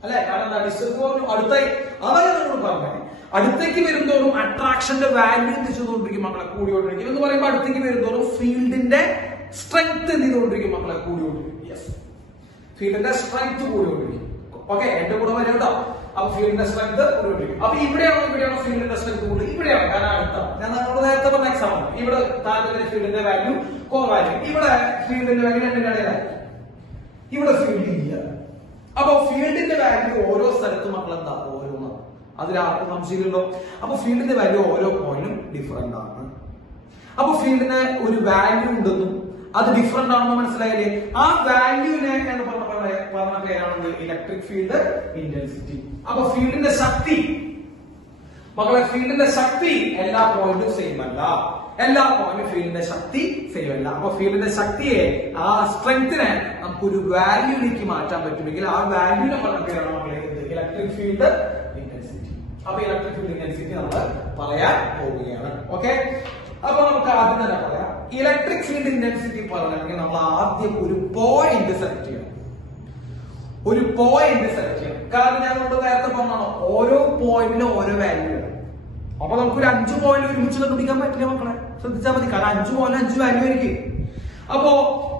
അല്ലെ. കാരണം എന്താ? ഡിസ്റ്റൻസ് പറഞ്ഞു അടുത്തായി. അതാണ് നമ്മൾ പറഞ്ഞത്. അടുത്തേക്ക് വരുന്നതോറും അട്രാക്ഷന്റെ വാല്യൂ തിരിച്ചുകൊണ്ടിരിക്കും മക്കളെ, കൂടിക്കൊണ്ടിരിക്കും. എന്ന് പറയുമ്പോൾ അടുത്തേക്ക് വരുന്നതോറും ഫീൽഡിന്റെ സ്ട്രെങ്ത് എന്ത് ചെയ്തുകൊണ്ടിരിക്കും മക്കളെ? കൂടിക്കൊണ്ടിരിക്കും. യെസ്, ഫീൽഡിന്റെ സ്ട്രെങ്ത് കൂടിക്കൊണ്ടിരിക്കും. ഓക്കെ, എന്റെ കൂടെ വരും കേട്ടോ. അപ്പൊ ഫീൽഡിന്റെ സ്ട്രെങ്ത് കൂടിക്കൊണ്ടിരിക്കും. അപ്പൊ ഇവിടെയാണോ ഫീൽഡിന്റെ സ്ട്രെങ്ത് കൂടുതൽ? ഇവിടെയാണ്. കാരണം അടുത്ത ഞാൻ നേരത്തെ പറഞ്ഞ എക്സാമ്പിൾ, ഇവിടെ താഴെ ഫീൽഡിന്റെ വാല്യൂ കുറവായിരിക്കും. ഇവിടെ ഫീൽഡിന്റെ വാല്യൂ രണ്ടിന്റെ ഇടയിലായിരിക്കും. ഇവിടെ ഫീൽഡ് ഇല്ല. അപ്പൊ ഫീൽഡിന്റെ വാല്യൂ ഓരോ സ്ഥലത്തും മക്കൾ എന്താ? ഓരോന്നാണ്. അതിലാർക്കും സംശയമില്ലല്ലോ. അപ്പൊ ഫീൽഡിന്റെ വാല്യൂ ഓരോ പോയിന്റും ഡിഫറെന്റ് ആണ്. അപ്പൊ ഫീൽഡിന് ഒരു വാല്യൂ ഉണ്ടെന്നും അത് ഡിഫറെന്റ് ആണെന്ന് മനസ്സിലായില്ലേ? ആ വാല്യൂനെ എന്ന് പറഞ്ഞ പേരാണ് ഇലക്ട്രിക് ഫീൽഡ് ഇന്റൻസിറ്റി. അപ്പൊ ഫീൽഡിന്റെ ശക്തി മക്കളെ, ഫീൽഡിന്റെ ശക്തി എല്ലാ പോയിന്റും സെയിം അല്ല. എല്ലാ പോയിന്റും ഫീൽഡിന്റെ ശക്തി സെയിം അല്ല. അപ്പൊ ഫീൽഡിന്റെ ശക്തിയെ, ആ സ്ട്രെങ്തിനെ നമുക്കൊരു വാല്യൂയിലേക്ക് മാറ്റാൻ പറ്റുമെങ്കിൽ ആ വാല്യൂനെ പറഞ്ഞ പേരാണ് നമ്മളെ ഇലക്ട്രിക് ഫീൽഡ് ഇന്റൻസിറ്റി. അപ്പൊ ഇലക്ട്രിക് ഫീൽഡ് ഇന്റൻസിറ്റി നമ്മൾ പറയാൻ പോവുകയാണ്. ഓക്കെ, അപ്പൊ നമുക്ക് ആദ്യം തന്നെ പറയാം. ഇലക്ട്രിക് ഫീൽഡ് ഇന്റൻസിറ്റി പറഞ്ഞിട്ടുണ്ടെങ്കിൽ നമ്മൾ ആദ്യം ഒരു പോയിന്റ് സെലക്ട് ചെയ്യണം. ഒരു പോയിന്റ് സെലക്ട് ചെയ്യണം. കാരണം ഞാൻ നമ്മൾ നേരത്തെ പറഞ്ഞാണോ, ഓരോ പോയിന്റിലും ഓരോ വാല്യൂ ആണ്. അപ്പൊ നമുക്കൊരു 5 പോയിന്റ് ഒരുമിച്ച് കണ്ടുപിടിക്കാൻ പറ്റില്ല മക്കളെ. ശ്രദ്ധിച്ചാൽ മതി. കാരണം 5 പോയിന്റ് 5 വാല്യൂ ആയിരിക്കും. അപ്പോ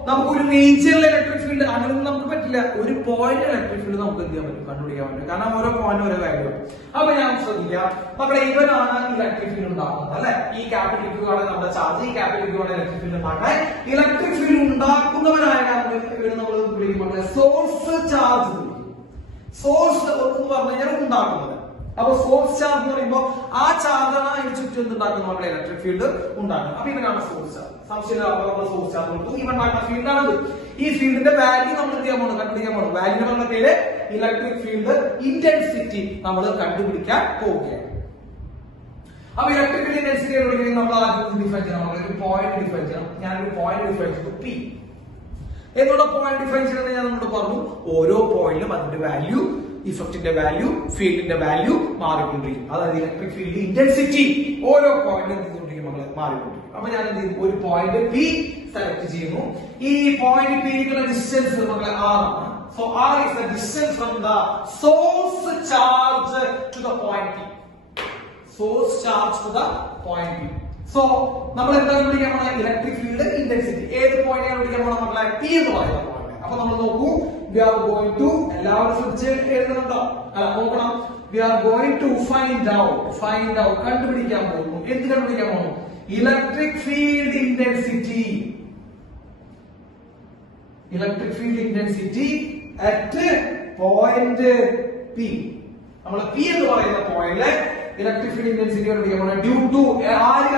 നമുക്കൊരു നേച്ചറിൽ ഇലക്ട്രിക് ഫീൽഡ് അങ്ങനെയൊന്നും നമുക്ക് പറ്റില്ല. ഒരു പോയിന്റ് ഇലക്ട്രിക് ഫീൽഡ് നമുക്ക് എന്ത് ചെയ്യാൻ പറ്റും? കണ്ടുപിടിക്കാൻ പറ്റും. കാരണം ഓരോ പോയിന്റ് ഓരോ വാല്യൂ. അപ്പൊ ഞാൻ ശ്രദ്ധിക്കാം മക്കളെ, ഇവനാണ് ഇലക്ട്രിക് ഫീൽഡ് ഉണ്ടാക്കുന്നത് അല്ലെ. ഈ ക്യാപിറ്റൽ Q ആണ് നമ്മുടെ ചാർജ്, ഈ ക്യാപിറ്റൽ Q ആണ് ഇലക്ട്രിക് ഫീൽഡ് ഉണ്ടാക്കാൻ. ഇലക്ട്രിക് ഫീൽഡ് ഉണ്ടാക്കുന്നവനായ നമ്മൾ വിളിക്കും മക്കളെ സോഴ്സ് ചാർജ്. സോഴ്സ് എന്ന് പറഞ്ഞു കഴിഞ്ഞാൽ ഉണ്ടാക്കുന്നത്. അപ്പൊ സോഴ്സ് ചാർജ് എന്ന് പറയുമ്പോൾ ആ ചാർജാണ് അതിന് ചുറ്റും എന്തുണ്ടാക്കുന്നത്? നമ്മുടെ ഇലക്ട്രിക് ഫീൽഡ് ഉണ്ടാക്കുന്നത്. അപ്പൊ ഇവനാണ് സോഴ്സ് ചാർജ്. സംശയമില്ല, സോഴ്സ് ചാർജ് കൊടുത്തു. ഇവൻ ഉണ്ടാക്കുന്ന ഫീൽഡാണത്. ഈ ഫീൽഡിന്റെ വാല്യൂ നമ്മൾ എന്ത് ചെയ്യാൻ പോകുന്നു? കണ്ടുപിടിക്കാൻ പോകുന്നു. വാല്യൂ പറഞ്ഞ പേര് ഇലക്ട്രിക് ഫീൽഡ് ഇന്റൻസിറ്റി നമ്മൾ കണ്ടുപിടിക്കാൻ പോവുകയാണ്. അപ്പൊ ഇലക്ട്രിക് ഫീൽഡ് ഇന്റൻസിറ്റി നമ്മൾ ആദ്യം ഡിഫൈൻ ചെയ്യണം. ഒരു പോയിന്റ് ഡിഫൈൻ ചെയ്യണം. ഞാനൊരു പോയിന്റ് ഡിഫൈൻ ചെയ്തു, പി എന്നുള്ള പോയിന്റ് ഡിഫൈൻ ചെയ്യണമെന്ന് ഞാൻ നമ്മളോട് പറഞ്ഞു. ഓരോ പോയിന്റിലും അതിന്റെ വാല്യൂ, ഇഫക്റ്റിന്റെ വാല്യൂ, ഫീൽഡിന്റെ വാല്യൂ മാറിക്കൊണ്ടിരിക്കും. അതായത് ഇലക്ട്രിക് ഫീൽഡ് ഇന്റൻസിറ്റി ഓരോ പോയിന്റും എന്തുകൊണ്ടിരിക്കും മക്കളെ? മാറിക്കൊണ്ടിരിക്കും. അപ്പൊ ഞാൻ എന്ത് ചെയ്യും? ഒരു പോയിന്റ് പി സെലക്ട് ചെയ്യുന്നു. ഈ പോയിന്റ് പിക്കുള്ള ഡിസ്റ്റൻസ് മക്കളെ R ആണ്. So R is the distance from the source charge to the point P. Source charge to the point P. So നമ്മൾ എന്താ കണ്ടുപിടിക്കാൻ പോണ? ഇലക്ട്രിക് ഫീൽഡ് ഇന്റൻസിറ്റി ഏത് പോയിന്റ് കണ്ടുപിടിക്കാൻ പോണ മക്കളെ? P എന്ന് പറയുന്ന പോയിന്റ്. അപ്പൊ നമ്മൾ നോക്കൂ, we are going to, എല്ലാവരും ശ്രദ്ധിച്ച് എഴുതുന്നുണ്ടോ? അല്ല, നോക്കണം. We are going to find out കണ്ടുപിടിക്കാൻ പോകുന്നു. എന്ത് കണ്ടുപിടിക്കാൻ പോകുന്നു? Electric field intensity. Electric field intensity at point P. നമ്മൾ പി എന്ന് പറയുന്ന പോയിന്റിലെ electric field intensity due to ആര്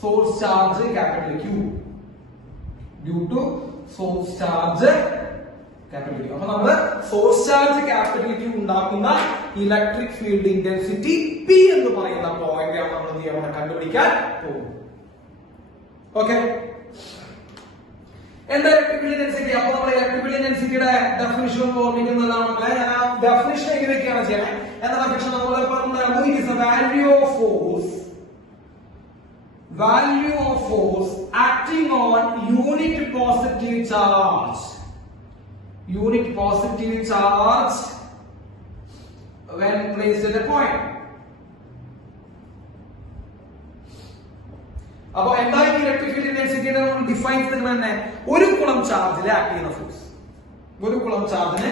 source charge capital Q, due to source charge capital Q. അപ്പൊ നമ്മള് സോഴ്സ് ചാർജ് ക്യാപിറ്റൽ ക്യൂ ഉണ്ടാക്കുന്ന ഇലക്ട്രിക് ഫീൽഡ് ഇന്റൻസിറ്റി പി എന്ന് പറയുന്ന പോയിന്റ് ആണ് നമ്മൾ കണ്ടുപിടിക്കാൻ പോകുന്നത്. ഓക്കെ, എന്താ ഇലക്ട്രിക് ഫീൽഡ് ഇന്റൻസിറ്റി? അപ്പൊ നമ്മൾ ഇലക്ട്രിക് ഫീൽഡ് ഇന്റൻസിറ്റിയുടെ ഡെഫിനിഷൻ ഓർമ്മിക്കുന്നതാണല്ലേ. ഞാൻ ആ ഡെഫിനിഷൻ എങ്ങനെയൊക്കെയാണ് ചെയ്യണേ എന്ന ഡെഫിനിഷൻ നമ്മൾ it is A value of force acting on unit positive charge. Unit positive charge when placed at a point. അപ്പൊ എന്തായാലും ഇലക്ട്രിക് ഫീൽഡ് ഇന്റൻസിറ്റിയുടെ നമ്മൾ ഡിഫൈൻ ചെയ്തിട്ട് തന്നെ ഒരു കുളം ചാർജിൽ ആക്ട് ചെയ്യുന്ന ഫോഴ്സ്, ഒരു കുളം ചാർജിന്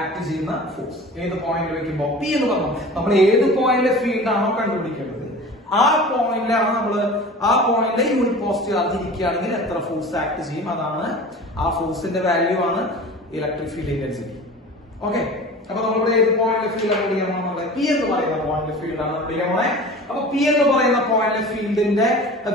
ആക്ട് ചെയ്യുന്ന ഫോഴ്സ് ഏത് പോയിന്റിൽ വെക്കുമ്പോൾ പി എന്ന് പറഞ്ഞു. നമ്മൾ ഏത് പോയിന്റിലെ ഫീൽഡ് ആണോ കണ്ടുപിടിക്കേണ്ടത് ആ പോയിന്റിലാണ് ആ പോയിന്റിലെ യൂണിറ്റ് പോസിറ്റീവ് ചാർജ് ഇരിക്കുകയാണെങ്കിൽ എത്ര ഫോഴ്സ് ആക്ട് ചെയ്യും, അതാണ് ആ ഫോഴ്സിന്റെ വാല്യൂ ആണ് ഇലക്ട്രിക് ഫീൽഡ് ഇന്റൻസിറ്റി. ഓക്കെ, അപ്പൊ നമ്മളിവിടെ ഏത് പോയിന്റിലെ ഫീൽഡ് ആണ് പി എന്ന് പറയുന്ന പോയിന്റിലെ ഫീൽഡ് ആണ് പഠിക്കാൻ. അപ്പൊ പി എന്ന് പറയുന്ന പോയിന്റിലെ ഫീൽഡിന്റെ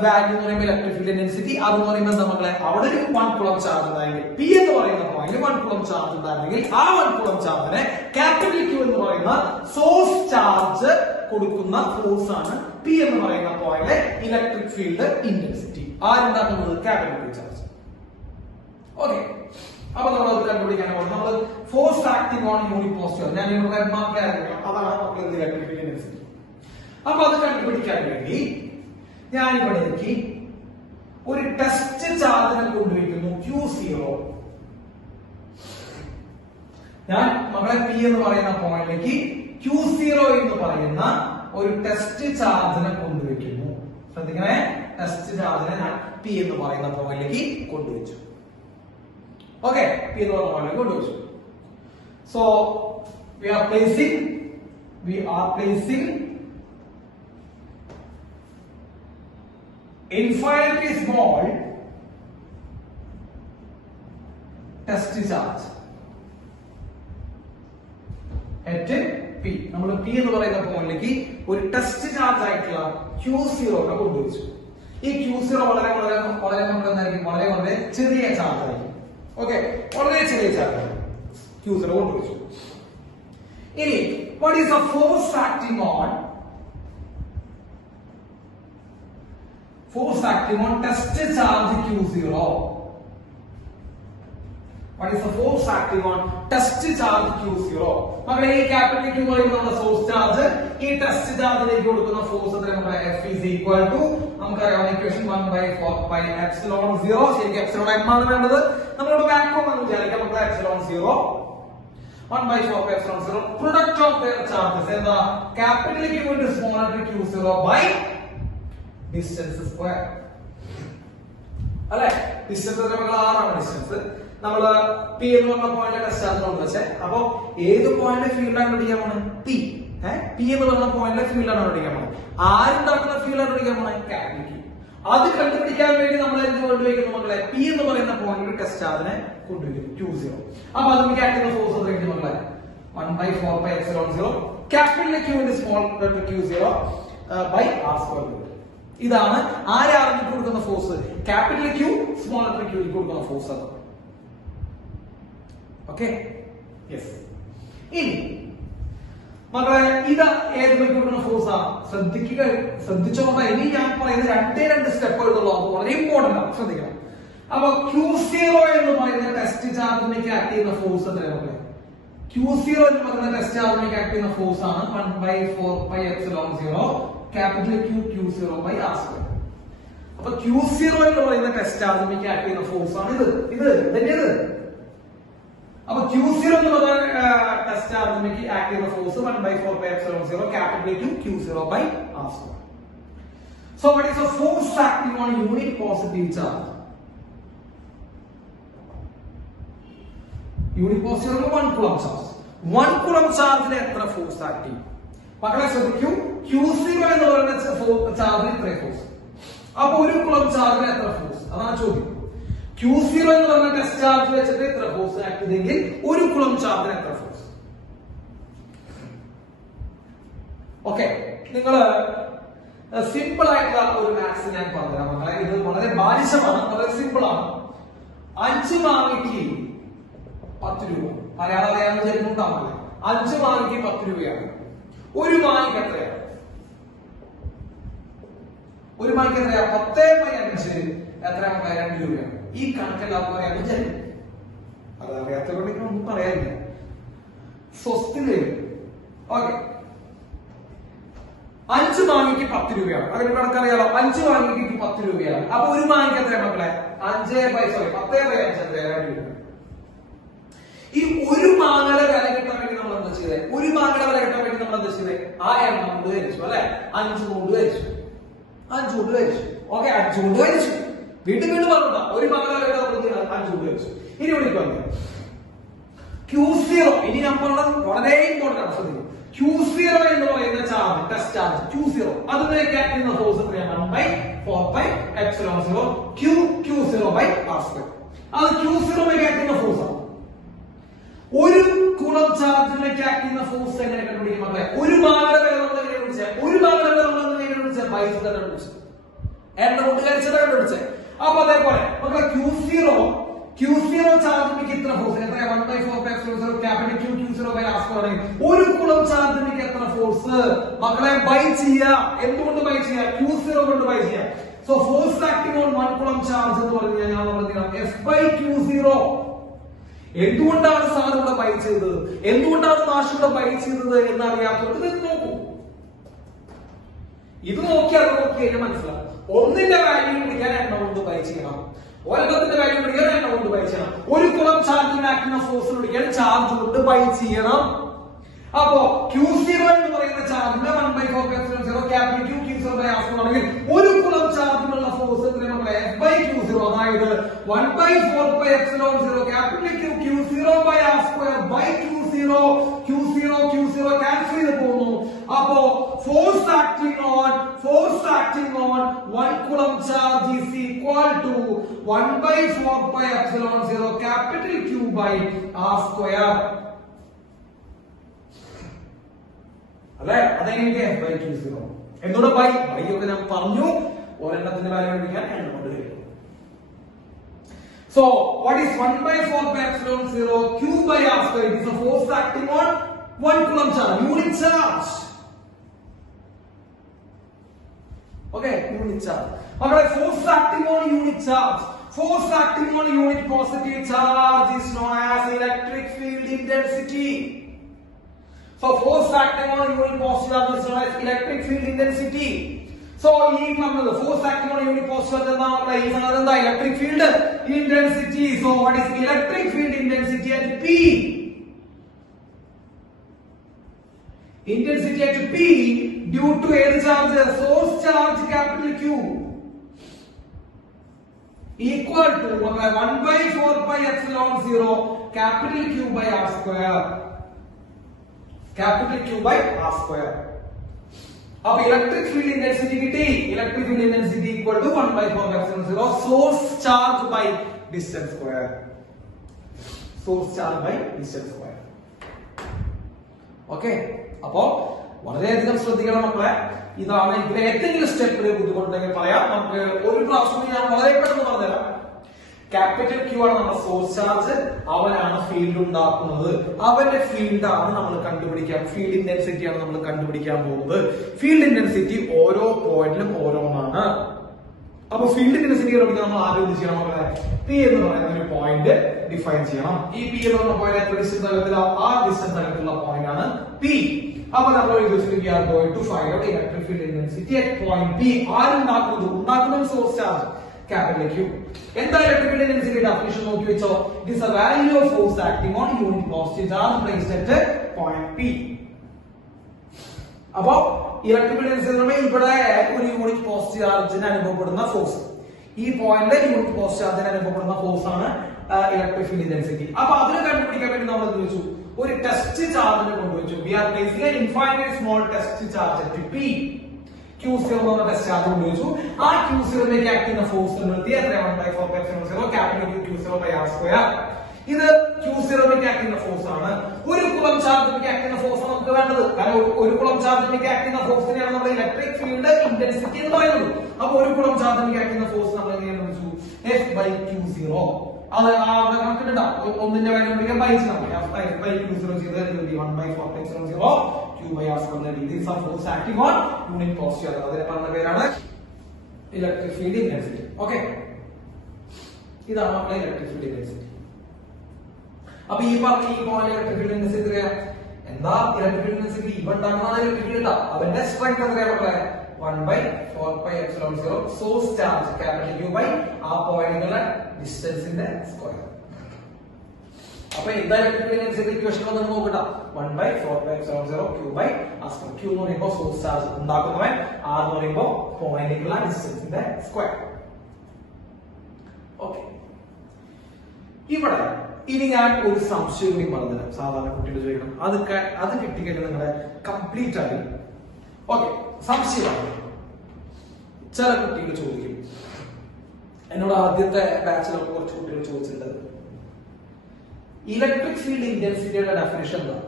വാല്യൂ എന്ന് പറയുമ്പോൾ ഇലക്ട്രിക് ഫീൽഡ് ഇന്റൻസിറ്റി അതെന്ന് പറയുമ്പോൾ നമ്മളെ അവിടെ ഒരു 1 കുളം ചാർജ് ഉണ്ടായെങ്കിൽ പി എന്ന് പറയുന്ന പോയിന്റിൽ 1 കുളം ചാർജ് ഉണ്ടായിരുന്നെങ്കിൽ ആ 1 കുളം ചാർജിനെ ക്യാപിറ്റൽ ക്യൂ എന്ന് പറയുന്ന സോഴ്സ് ചാർജ് കൊടുക്കുന്ന ഫോഴ്സ് ആണ് പി എന്ന് പറയുന്ന പോയിന്റിലെ ഇലക്ട്രിക് ഫീൽഡ് ഇന്റൻസിറ്റി. ആരുണ്ടാക്കുന്നത്? Capital Q charge. ഓക്കെ, അപ്പൊ നമ്മൾ അത് കണ്ടുപിടിക്കാൻ പോകുന്നത് നമ്മൾ force acting on unit positive. ഞാൻ ഇവിടെ റെഡ് മാർക്ക് ആയിരുന്നു, അതാണ് നമുക്ക് ഇലക്ട്രിക് ഫീൽഡ് ഇന്റൻസിറ്റി. അപ്പൊ അത് കണ്ടുപിടിക്കാൻ വേണ്ടി ഞാൻ ഇവിടേക്ക് ഒരു ടെസ്റ്റ് ചാർജിനെ കൊണ്ടുവയ്ക്കുന്നു Q0. ഞാൻ മകളെ പി എന്ന് പറയുന്ന പോയിന്റിലേക്ക് Q0 എന്ന് പറയുന്ന ഒരു ടെസ്റ്റ് ചാർജിനെ കൊണ്ടുവയ്ക്കുന്നു. ശ്രദ്ധിക്കണേ, ടെസ്റ്റ് ചാർജിനെ ഞാൻ പി എന്ന് പറയുന്ന പോയിന്റിലേക്ക് കൊണ്ടുവച്ചു. Okay, P എന്ന് പറഞ്ഞ പോയിന്റിലേക്ക് കൊണ്ടുവച്ചു. So we are placing infinitely small test charge at P. നമ്മൾ P എന്ന് പറയുന്ന പോയിന്റിലേക്ക് ഒരു ടെസ്റ്റ് ചാർജ് ആയിട്ടുള്ള Q0 കൊണ്ടുവച്ചു. ഈ Q0 വളരെ ചെറിയ ചാർജ് ആയിരിക്കും. ഓക്കെ, വളരെ ചെറിയ ചാർജ് Q0 കൊണ്ടുവച്ചു. ഇനി what is the force acting on test charge Q0? What is the force acting on test charge Q0? മക്കളെ ഈ ക്യാപിറ്റൽ Q പറയുന്നത് നമ്മുടെ സോഴ്സ് ചാർജ്, ഈ ടെസ്റ്റ് ചാർജിലേക്ക് കൊടുക്കുന്ന ഫോഴ്സ് നമ്മുടെ F is equal to നമുക്കറിയാം ഇക്വേഷൻ 1/4πε0. ശരിക്കും എപ്സിലോൺ m ആണ് വേണ്ടത്. നമ്മളോട് വാക്വം എന്ന് വിചാരിക്കാം. മക്കളെ ε0 1/4πε0 പ്രൊഡക്റ്റ് ഓഫ് ദെയർ ചാർജസ് എന്താ? Capital Q into small Q0 by distance square. അല്ലെ, ഡിസ്റ്റൻസ് നമ്മൾ r ആണ് ഡിസ്റ്റൻസ്. നമ്മൾ P എന്ന് പറഞ്ഞ പോയിന്റ് ടെസ്റ്റ് ചാർജ് കൊണ്ട് വെച്ചേ. അപ്പൊ ഏത് പോയിന്റ് ഫീൽഡ് ആണ് പഠിക്കാൻ പോണേ? P. P എന്ന് പറഞ്ഞ പോയിന്റിലെ ഫീൽഡ് ആണ് പഠിക്കാൻ പോണേ. ആരുണ്ടാക്കുന്ന ഫീൽഡ് ആണ് പഠിക്കാൻ പോണേ? Capital Q. അത് കണ്ടുപിടിക്കാൻ വേണ്ടി നമ്മൾ എന്ത് കൊണ്ടുവയ്ക്കുന്നു മക്കളെ? P എന്ന് പറയുന്ന പോയിന്റിൽ ടെസ്റ്റ് ചാർജിനെ കൊണ്ടുവയ്ക്കുന്നു Q0. അപ്പൊ അത് നമുക്ക് ആക്ടിങ് ഫോഴ്സ് എത്രയാണ് മക്കളെ? 1/4πε0 capital Q into small Q0 by r². ഇതാണ് ആരാർക്ക് കൊടുക്കുന്ന force? Capital Q small Q കൊടുക്കുന്ന ഫോഴ്സ്. അത് ഓക്കെ, യെസ്. ഇനി മക്കളെ ഇത് ഏത് കൊടുക്കുന്ന ഫോഴ്സാ? ശ്രദ്ധിച്ചോളാം. ഇനി ഞാൻ പറയുന്ന രണ്ട് സ്റ്റെപ്പുകളുള്ളൂ, അത് വളരെ ഇമ്പോർട്ടന്റ് ആണ്, ശ്രദ്ധിക്കണം. അപ്പൊ Q0 എന്ന് പറയുന്ന ടെസ്റ്റ് ചാർജിലേക്ക് ആക്ട് ചെയ്യുന്ന ഫോഴ്സ് എത്രയാണ്? Q0 എന്ന് പറയുന്ന ടെസ്റ്റ് ചാർജിലേക്ക് ആക്ട് ചെയ്യുന്ന ഫോഴ്സ് ആണ് 1/4πε0 ക്യാപിറ്റൽ Q0 by r². അപ്പൊ Q0 എന്ന് പറയുന്ന ടെസ്റ്റ് ചാർജിലേക്ക് ആക്ട് ചെയ്യുന്ന ഫോഴ്സ് ആണ് ഇത്. അപ്പൊ Q0 എന്ന് പറയുന്ന ടെസ്റ്റ് ചാർജിലേക്ക് ആക്ട് ചെയ്യുന്ന force 1/4πε0 capital Q0 by r². So what is the force acting on unit positive charge? Unit positive 1 coulomb charge. 1 coulomb charge എത്ര ഫോഴ്സ് ആക്ട് ചെയ്യും? മക്കളെ ശ്രദ്ധിക്കൂ, Q0 എന്ന് പറയുന്ന ചാർജിൽ ഇത്ര ഫോഴ്സ്. അപ്പൊ 1 coulomb ചാർജിൽ എത്ര ഫോഴ്സ്? അതാണ് ചോദ്യം. Q0 എന്ന് പറഞ്ഞ ടെസ്റ്റ് ചാർജ് വെച്ചിട്ട് എത്ര ഫോഴ്സ് ആക്ട് ചെയ്തെങ്കിൽ 1 കുളം ചാർജിന് എത്ര ഫോഴ്സ്. ഓക്കെ, നിങ്ങൾ സിമ്പിൾ ആയിട്ടുള്ള ഒരു മാത്സ് ഞാൻ പറഞ്ഞുതരാം മക്കളെ. ഇത് വളരെ ബാലിശമാണ്, വളരെ സിമ്പിൾ ആണ്. 5 മാങ്ങയ്ക്ക് 10 രൂപ. മലയാളം അറിയാമെന്ന് വിചാരിക്കുന്നുണ്ടാവില്ല. 5 മാങ്ങയ്ക്ക് 10 രൂപയാണ്. ഒരു മാങ്ങയ്ക്ക് എത്രയാണ്? ഒരു മാങ്ങയ്ക്ക് എത്രയാ? 10/5 എത്രയാണ്? 2 രൂപയാണ്. ഈ കണക്കെല്ലാവർക്കും അറിയാൻ വിചാരിക്കും. അത് അറിയാത്തവരോട് ഒന്നും പറയാനില്ല. സ്വസ്തി വരും. ഓക്കെ, 5 മാങ്ങയ്ക്ക് 10 രൂപയാണ്. അതിന് കണക്കറിയാലോ. 5 മാങ്ങയ്ക്ക് 10 രൂപയാണ്. അപ്പൊ ഒരു മാങ്ങയ്ക്ക് എത്രയാണ് മക്കളെ? 10/5 2 രൂപ. ഈ ഒരു മാങ്ങയുടെ വില കിട്ടാൻ വേണ്ടി നമ്മൾ എന്താ ചെയ്തത്? ഒരു മാങ്ങയുടെ വില കിട്ടാൻ വേണ്ടി നമ്മൾ എന്താ ചെയ്തത്? ആ എണ്ണം കൊണ്ട് ഹരിച്ചു അല്ലെ? 5 കൊണ്ട് ഹരിച്ചു. 5 കൊണ്ട് ഹരിച്ചു. ഓക്കെ, 5 കൊണ്ട് ഹരിച്ചു. വീണ്ടും പറഞ്ഞ ഒരു മാങ്ങയുടെ വില 5 കൊണ്ട് ഹരിച്ചു. ഇനി വിളിക്കുന്നു Q0. ഇനി ഞാൻ പറഞ്ഞത് വളരെ ഇമ്പോർട്ടന്റ് ആണ്, ശ്രദ്ധിക്കും. Q0 എന്ന് പറയുന്ന ചാർജ്, ടെസ്റ്റ് ചാർജ് Q0, അതിലേക്ക് ആക്ട് ചെയ്യുന്ന ഫോഴ്സ് എത്രയാണ്? 1/4πε0 Q0/r². അത് Q0 ആക്ട് ചെയ്യുന്ന ഫോഴ്സ് ആണ്. ഒരു കൂളം ചാർജിലേക്ക് ആക്ട് ചെയ്യുന്ന ഫോഴ്സ് എങ്ങനെ കണ്ടുപിടിക്കും മക്കളെ? ഒരു മാങ്ങയുടെ വില നമ്മൾ എങ്ങനെ വിളിച്ചത്? ഒരു മാങ്ങയുടെ വില നമ്മൾ എങ്ങനെ വിളിച്ചത്? ബൈസ് തന്നെ വിളിച്ചത്, എണ്ണം കൊണ്ട് ഹരിച്ചത് കണ്ടുപിടിച്ചത്. അപ്പൊ അതേപോലെ മക്കളെ Q0 ചാർജിലേക്ക് ഇത്ര ഫോഴ്സ് എത്രയാ? 1/4πε0 ക്യാപിറ്റൽ Q0/r² ആണെങ്കിൽ ഒരു കുളം ചാർജിലേക്ക് എത്ര ഫോഴ്സ് മക്കളെ? ബൈ ചെയ്യാ. എന്തുകൊണ്ട് ബൈ ചെയ്യാ? Q0 കൊണ്ട് ബൈ ചെയ്യാം. So force acting on 1 coulomb charge എന്ന് പറഞ്ഞു ഞാൻ പറഞ്ഞുതരാം, F/Q0. എന്തുകൊണ്ടാണ് സാർ ഇവിടെ ബൈ ചെയ്തത്, എന്തുകൊണ്ടാണ് മാഷ് ഇവിടെ ബൈ ചെയ്തത് എന്നറിയാത്തവർക്ക് ഇത് നോക്കൂ. ഇത് നോക്കിയാൽ മനസ്സിലാവും. ഒന്നിന്റെ വാല്യൂ പിടിക്കാൻ എണ്ണം കൊണ്ട് ബൈ ചെയ്യണം, ഒരെണ്ണത്തിന്റെ വാല്യൂ പിടിക്കാൻ എണ്ണം കൊണ്ട് ബൈ ചെയ്യണം. ഒരു കുളം ചാർജിന് ആക്കുന്ന ഫോഴ്സ് പിടിക്കാൻ ചാർജ് കൊണ്ട് ബൈ ചെയ്യണം. അപ്പോ Q0 എന്ന് പറയുന്ന ചാർജിന് 1/4πε0 ക്യാപിറ്റൽ Q0/r² ആണെങ്കിൽ ഒരു കുളം ചാർജിനുള്ള ഫോഴ്സ് എത്രയാണ്? F/Q0. അതായത് 1/4πε0 ക്യാപിറ്റൽ Q0/r²/Q0 ക്യാൻസൽ ചെയ്ത് പോകുന്നു. അപ്പോ force acting on 1 coulomb charge is equal to 1/4πε0 capital Q/r². അല്ലെ? അതെങ്ങനെ F/Q0? എന്തുകൊണ്ട് ബൈ ഒക്കെ ഞാൻ പറഞ്ഞു, ഒരെണ്ണത്തിന്റെ വാല്യൂ പിടിക്കാൻ എണ്ണം കൊണ്ട് കഴിയും. So what is 1/4πε0 Q/r²? It is a force acting on 1 coulomb charge, unit charge. Okay, unit charge. Okay, force acting on unit charge. Force acting on unit positive charge is known as electric field intensity. So force acting on unit positive charge is known as electric field intensity. So force acting on unit positive charge is electric field intensity. So what is electric field intensity at P? Intensity at P due to air charge, source charge capital Q equal to 1/4πε0 capital Q/r². Capital Q/r². अब electric field intensity कितनी? Electric field intensity equal to 1/4πε0 source charge by distance square. Source charge by distance square. Okay, അപ്പോ വളരെയധികം ശ്രദ്ധിക്കണം മക്കളെ. ഇതാണ് ഇവിടെ ഏതെങ്കിലും സ്റ്റെപ്പിൽ ബുദ്ധിമുട്ടുണ്ടെങ്കിൽ പറയാം. നമുക്ക് ഒരു ക്ലാസ് കൂടി ഞാൻ വളരെ പെട്ടെന്ന് പറഞ്ഞുതരാം. ക്യാപിറ്റൽ Q ആണ് നമ്മുടെ സോഴ്സ് ചാർജ്, അവനാണ് ഫീൽഡ് ഉണ്ടാക്കുന്നത്, അവന്റെ ഫീൽഡാണ് നമ്മൾ കണ്ടുപിടിക്കാൻ, ഫീൽഡ് ഇന്റൻസിറ്റി ആണ് നമ്മൾ കണ്ടുപിടിക്കാൻ പോകുന്നത്. ഫീൽഡ് ഇന്റൻസിറ്റി ഓരോ പോയിന്റിലും ഓരോന്നാണ്. അപ്പൊ ഫീൽഡ് ഇന്റൻസിറ്റി കണ്ടുപിടിക്കാൻ നമ്മൾ ആദ്യം എന്ത് ചെയ്യണം മക്കളെ? P എന്ന് പറയുന്ന ഒരു പോയിന്റ് ഡിഫൈൻ ചെയ്യണം. ഈ P എന്ന് പറയുന്ന പോയിന്റ് എത്ര ഡിസ്റ്റൻസ് അകത്തിലാണ്? ആ ഡിസ്റ്റൻസ് അകത്തുള്ള പോയിന്റ് ആണ് P. അപ്പൊ നമ്മൾ we are going to find out electric field intensity at point P. ഉണ്ടാക്കുന്നത് സോഴ്സ് ചാർജ് capital Q. എന്താ ഇലക്ട്രിക് ഫീൽഡ് ഇന്റൻസിറ്റി ഡെഫിനിഷൻ നോക്കി വെച്ചോ? It is a value of force acting on unit positive charge placed at point P. അപ്പോ electric field intensity ഇവിടെ ഒരു unit positive ചാർജിന് അനുഭവപ്പെടുന്ന force, ഈ point unit positive ചാർജിന് അനുഭവപ്പെടുന്ന force ആണ് ഇലക്ട്രിക് ഫീൽഡ് ഇന്റൻസിറ്റി. അപ്പൊ അതിനെ കണ്ടുപിടിക്കാൻ വേണ്ടി നമ്മൾ എന്ത് വെച്ചു? ഒരു ടെസ്റ്റ് ചാർജിനെ കൊണ്ടുവച്ചു. We are placing an infinite small test charge at P. Q0 എന്ന ടെസ്റ്റ് ചാർജ് ഉപയോഗിച്ചു. ആ Q0ലേക്ക് ആക്ട് ചെയ്യുന്ന ഫോഴ്സ് നിർത്തി എത്രയാണ് 1/4πε0 capital Q0 by R square. ഇത് Q0ലേക്ക് ആക്ട് ചെയ്യുന്ന ഫോഴ്സ് ആണ്. ഒരു കുളം ചാർജിലേക്ക് ആക്ട് ചെയ്യുന്ന ഫോഴ്സ് നമുക്ക് വേണ്ടത്. കാരണം ഒരു കുളം ചാർജിലേക്ക് ആക്ട് ചെയ്യുന്ന ഫോഴ്സിനെയാണ് നമ്മുടെ ഇലക്ട്രിക് ഫീൽഡ് ഇന്റൻസിറ്റി എന്ന് പറയുന്നത്. അപ്പൊ ഒരു കുളം ചാർജിലേക്ക് ആക്ട് ചെയ്യുന്ന ഫോഴ്സ് നമ്മൾ എങ്ങനെയാണ് വിളിച്ചു? F/Q0. അത് അവിടെ കണക്കിട്ടുണ്ടാവും. ഒന്നിന്റെ വാല്യൂ കണ്ടുപിടിക്കാൻ ബൈ ചെയ്യണം. F/Q0 ചെയ്താൽ 1/4πε0 Q/r². These are forces acting on unit positive. അതിനെ പറയുന്ന പേരാണ് ഇലക്ട്രിക് ഫീൽഡ് ഇന്റൻസിറ്റി. ഓക്കെ, ഇതാണ് നമ്മുടെ ഇലക്ട്രിക് ഫീൽഡ് ഇന്റൻസിറ്റി. അപ്പൊ ഈ പറഞ്ഞ ഈ പോയിന്റ് ഇലക്ട്രിക് ഫീൽഡ് ഇന്റൻസിറ്റി എന്താ? ഇലക്ട്രിക് ഫീൽഡ് ഇന്റൻസിറ്റി ഇവ ഉണ്ടാകുന്ന ഇലക്ട്രിക് ഫീൽഡ് അവന്റെ സ്ട്രെങ്ത് എത്രയാ പറഞ്ഞത്? 1/4πε0 source charge capital Q by ആ പോയിന്റിലുള്ള ഡിസ്റ്റൻസിന്റെ സ്ക്വയർ. അപ്പൊ എന്താ ഇലക്ട്രിക് ഫീൽഡ് ഇന്റൻസിറ്റി ഇക്വേഷൻ ഒന്ന് നോക്കട്ടെ. 1/4πε0 Q ബൈ ആ സ്ക്വയർ. Q എന്ന് പറയുമ്പോൾ സോഴ്സ് ചാർജ് ഉണ്ടാക്കുന്നവൻ, R എന്ന് പറയുമ്പോൾ പോയിന്റിലുള്ള ഡിസ്റ്റൻസിന്റെ സ്ക്വയർ. ഓക്കെ, ഇവിടെ ഇനി ഞാൻ ഒരു സംശയം കൂടി പറഞ്ഞുതരാം. സാധാരണ കുട്ടികൾ ചോദിക്കണം, അത് കിട്ടിക്കഴിഞ്ഞാൽ നിങ്ങളെ കംപ്ലീറ്റ് ആയി. ഓക്കെ, സംശയമാണ്. ചില കുട്ടികൾ ചോദിക്കും, എന്നോട് ആദ്യത്തെ ബാച്ചിലൊക്കെ കുറച്ച് കുട്ടികൾ ചോദിച്ചിട്ടുണ്ട്, ഇലക്ട്രിക് ഫീൽഡ് ഇന്റൻസിറ്റിയുടെ ഡെഫിനിഷൻ എന്താ?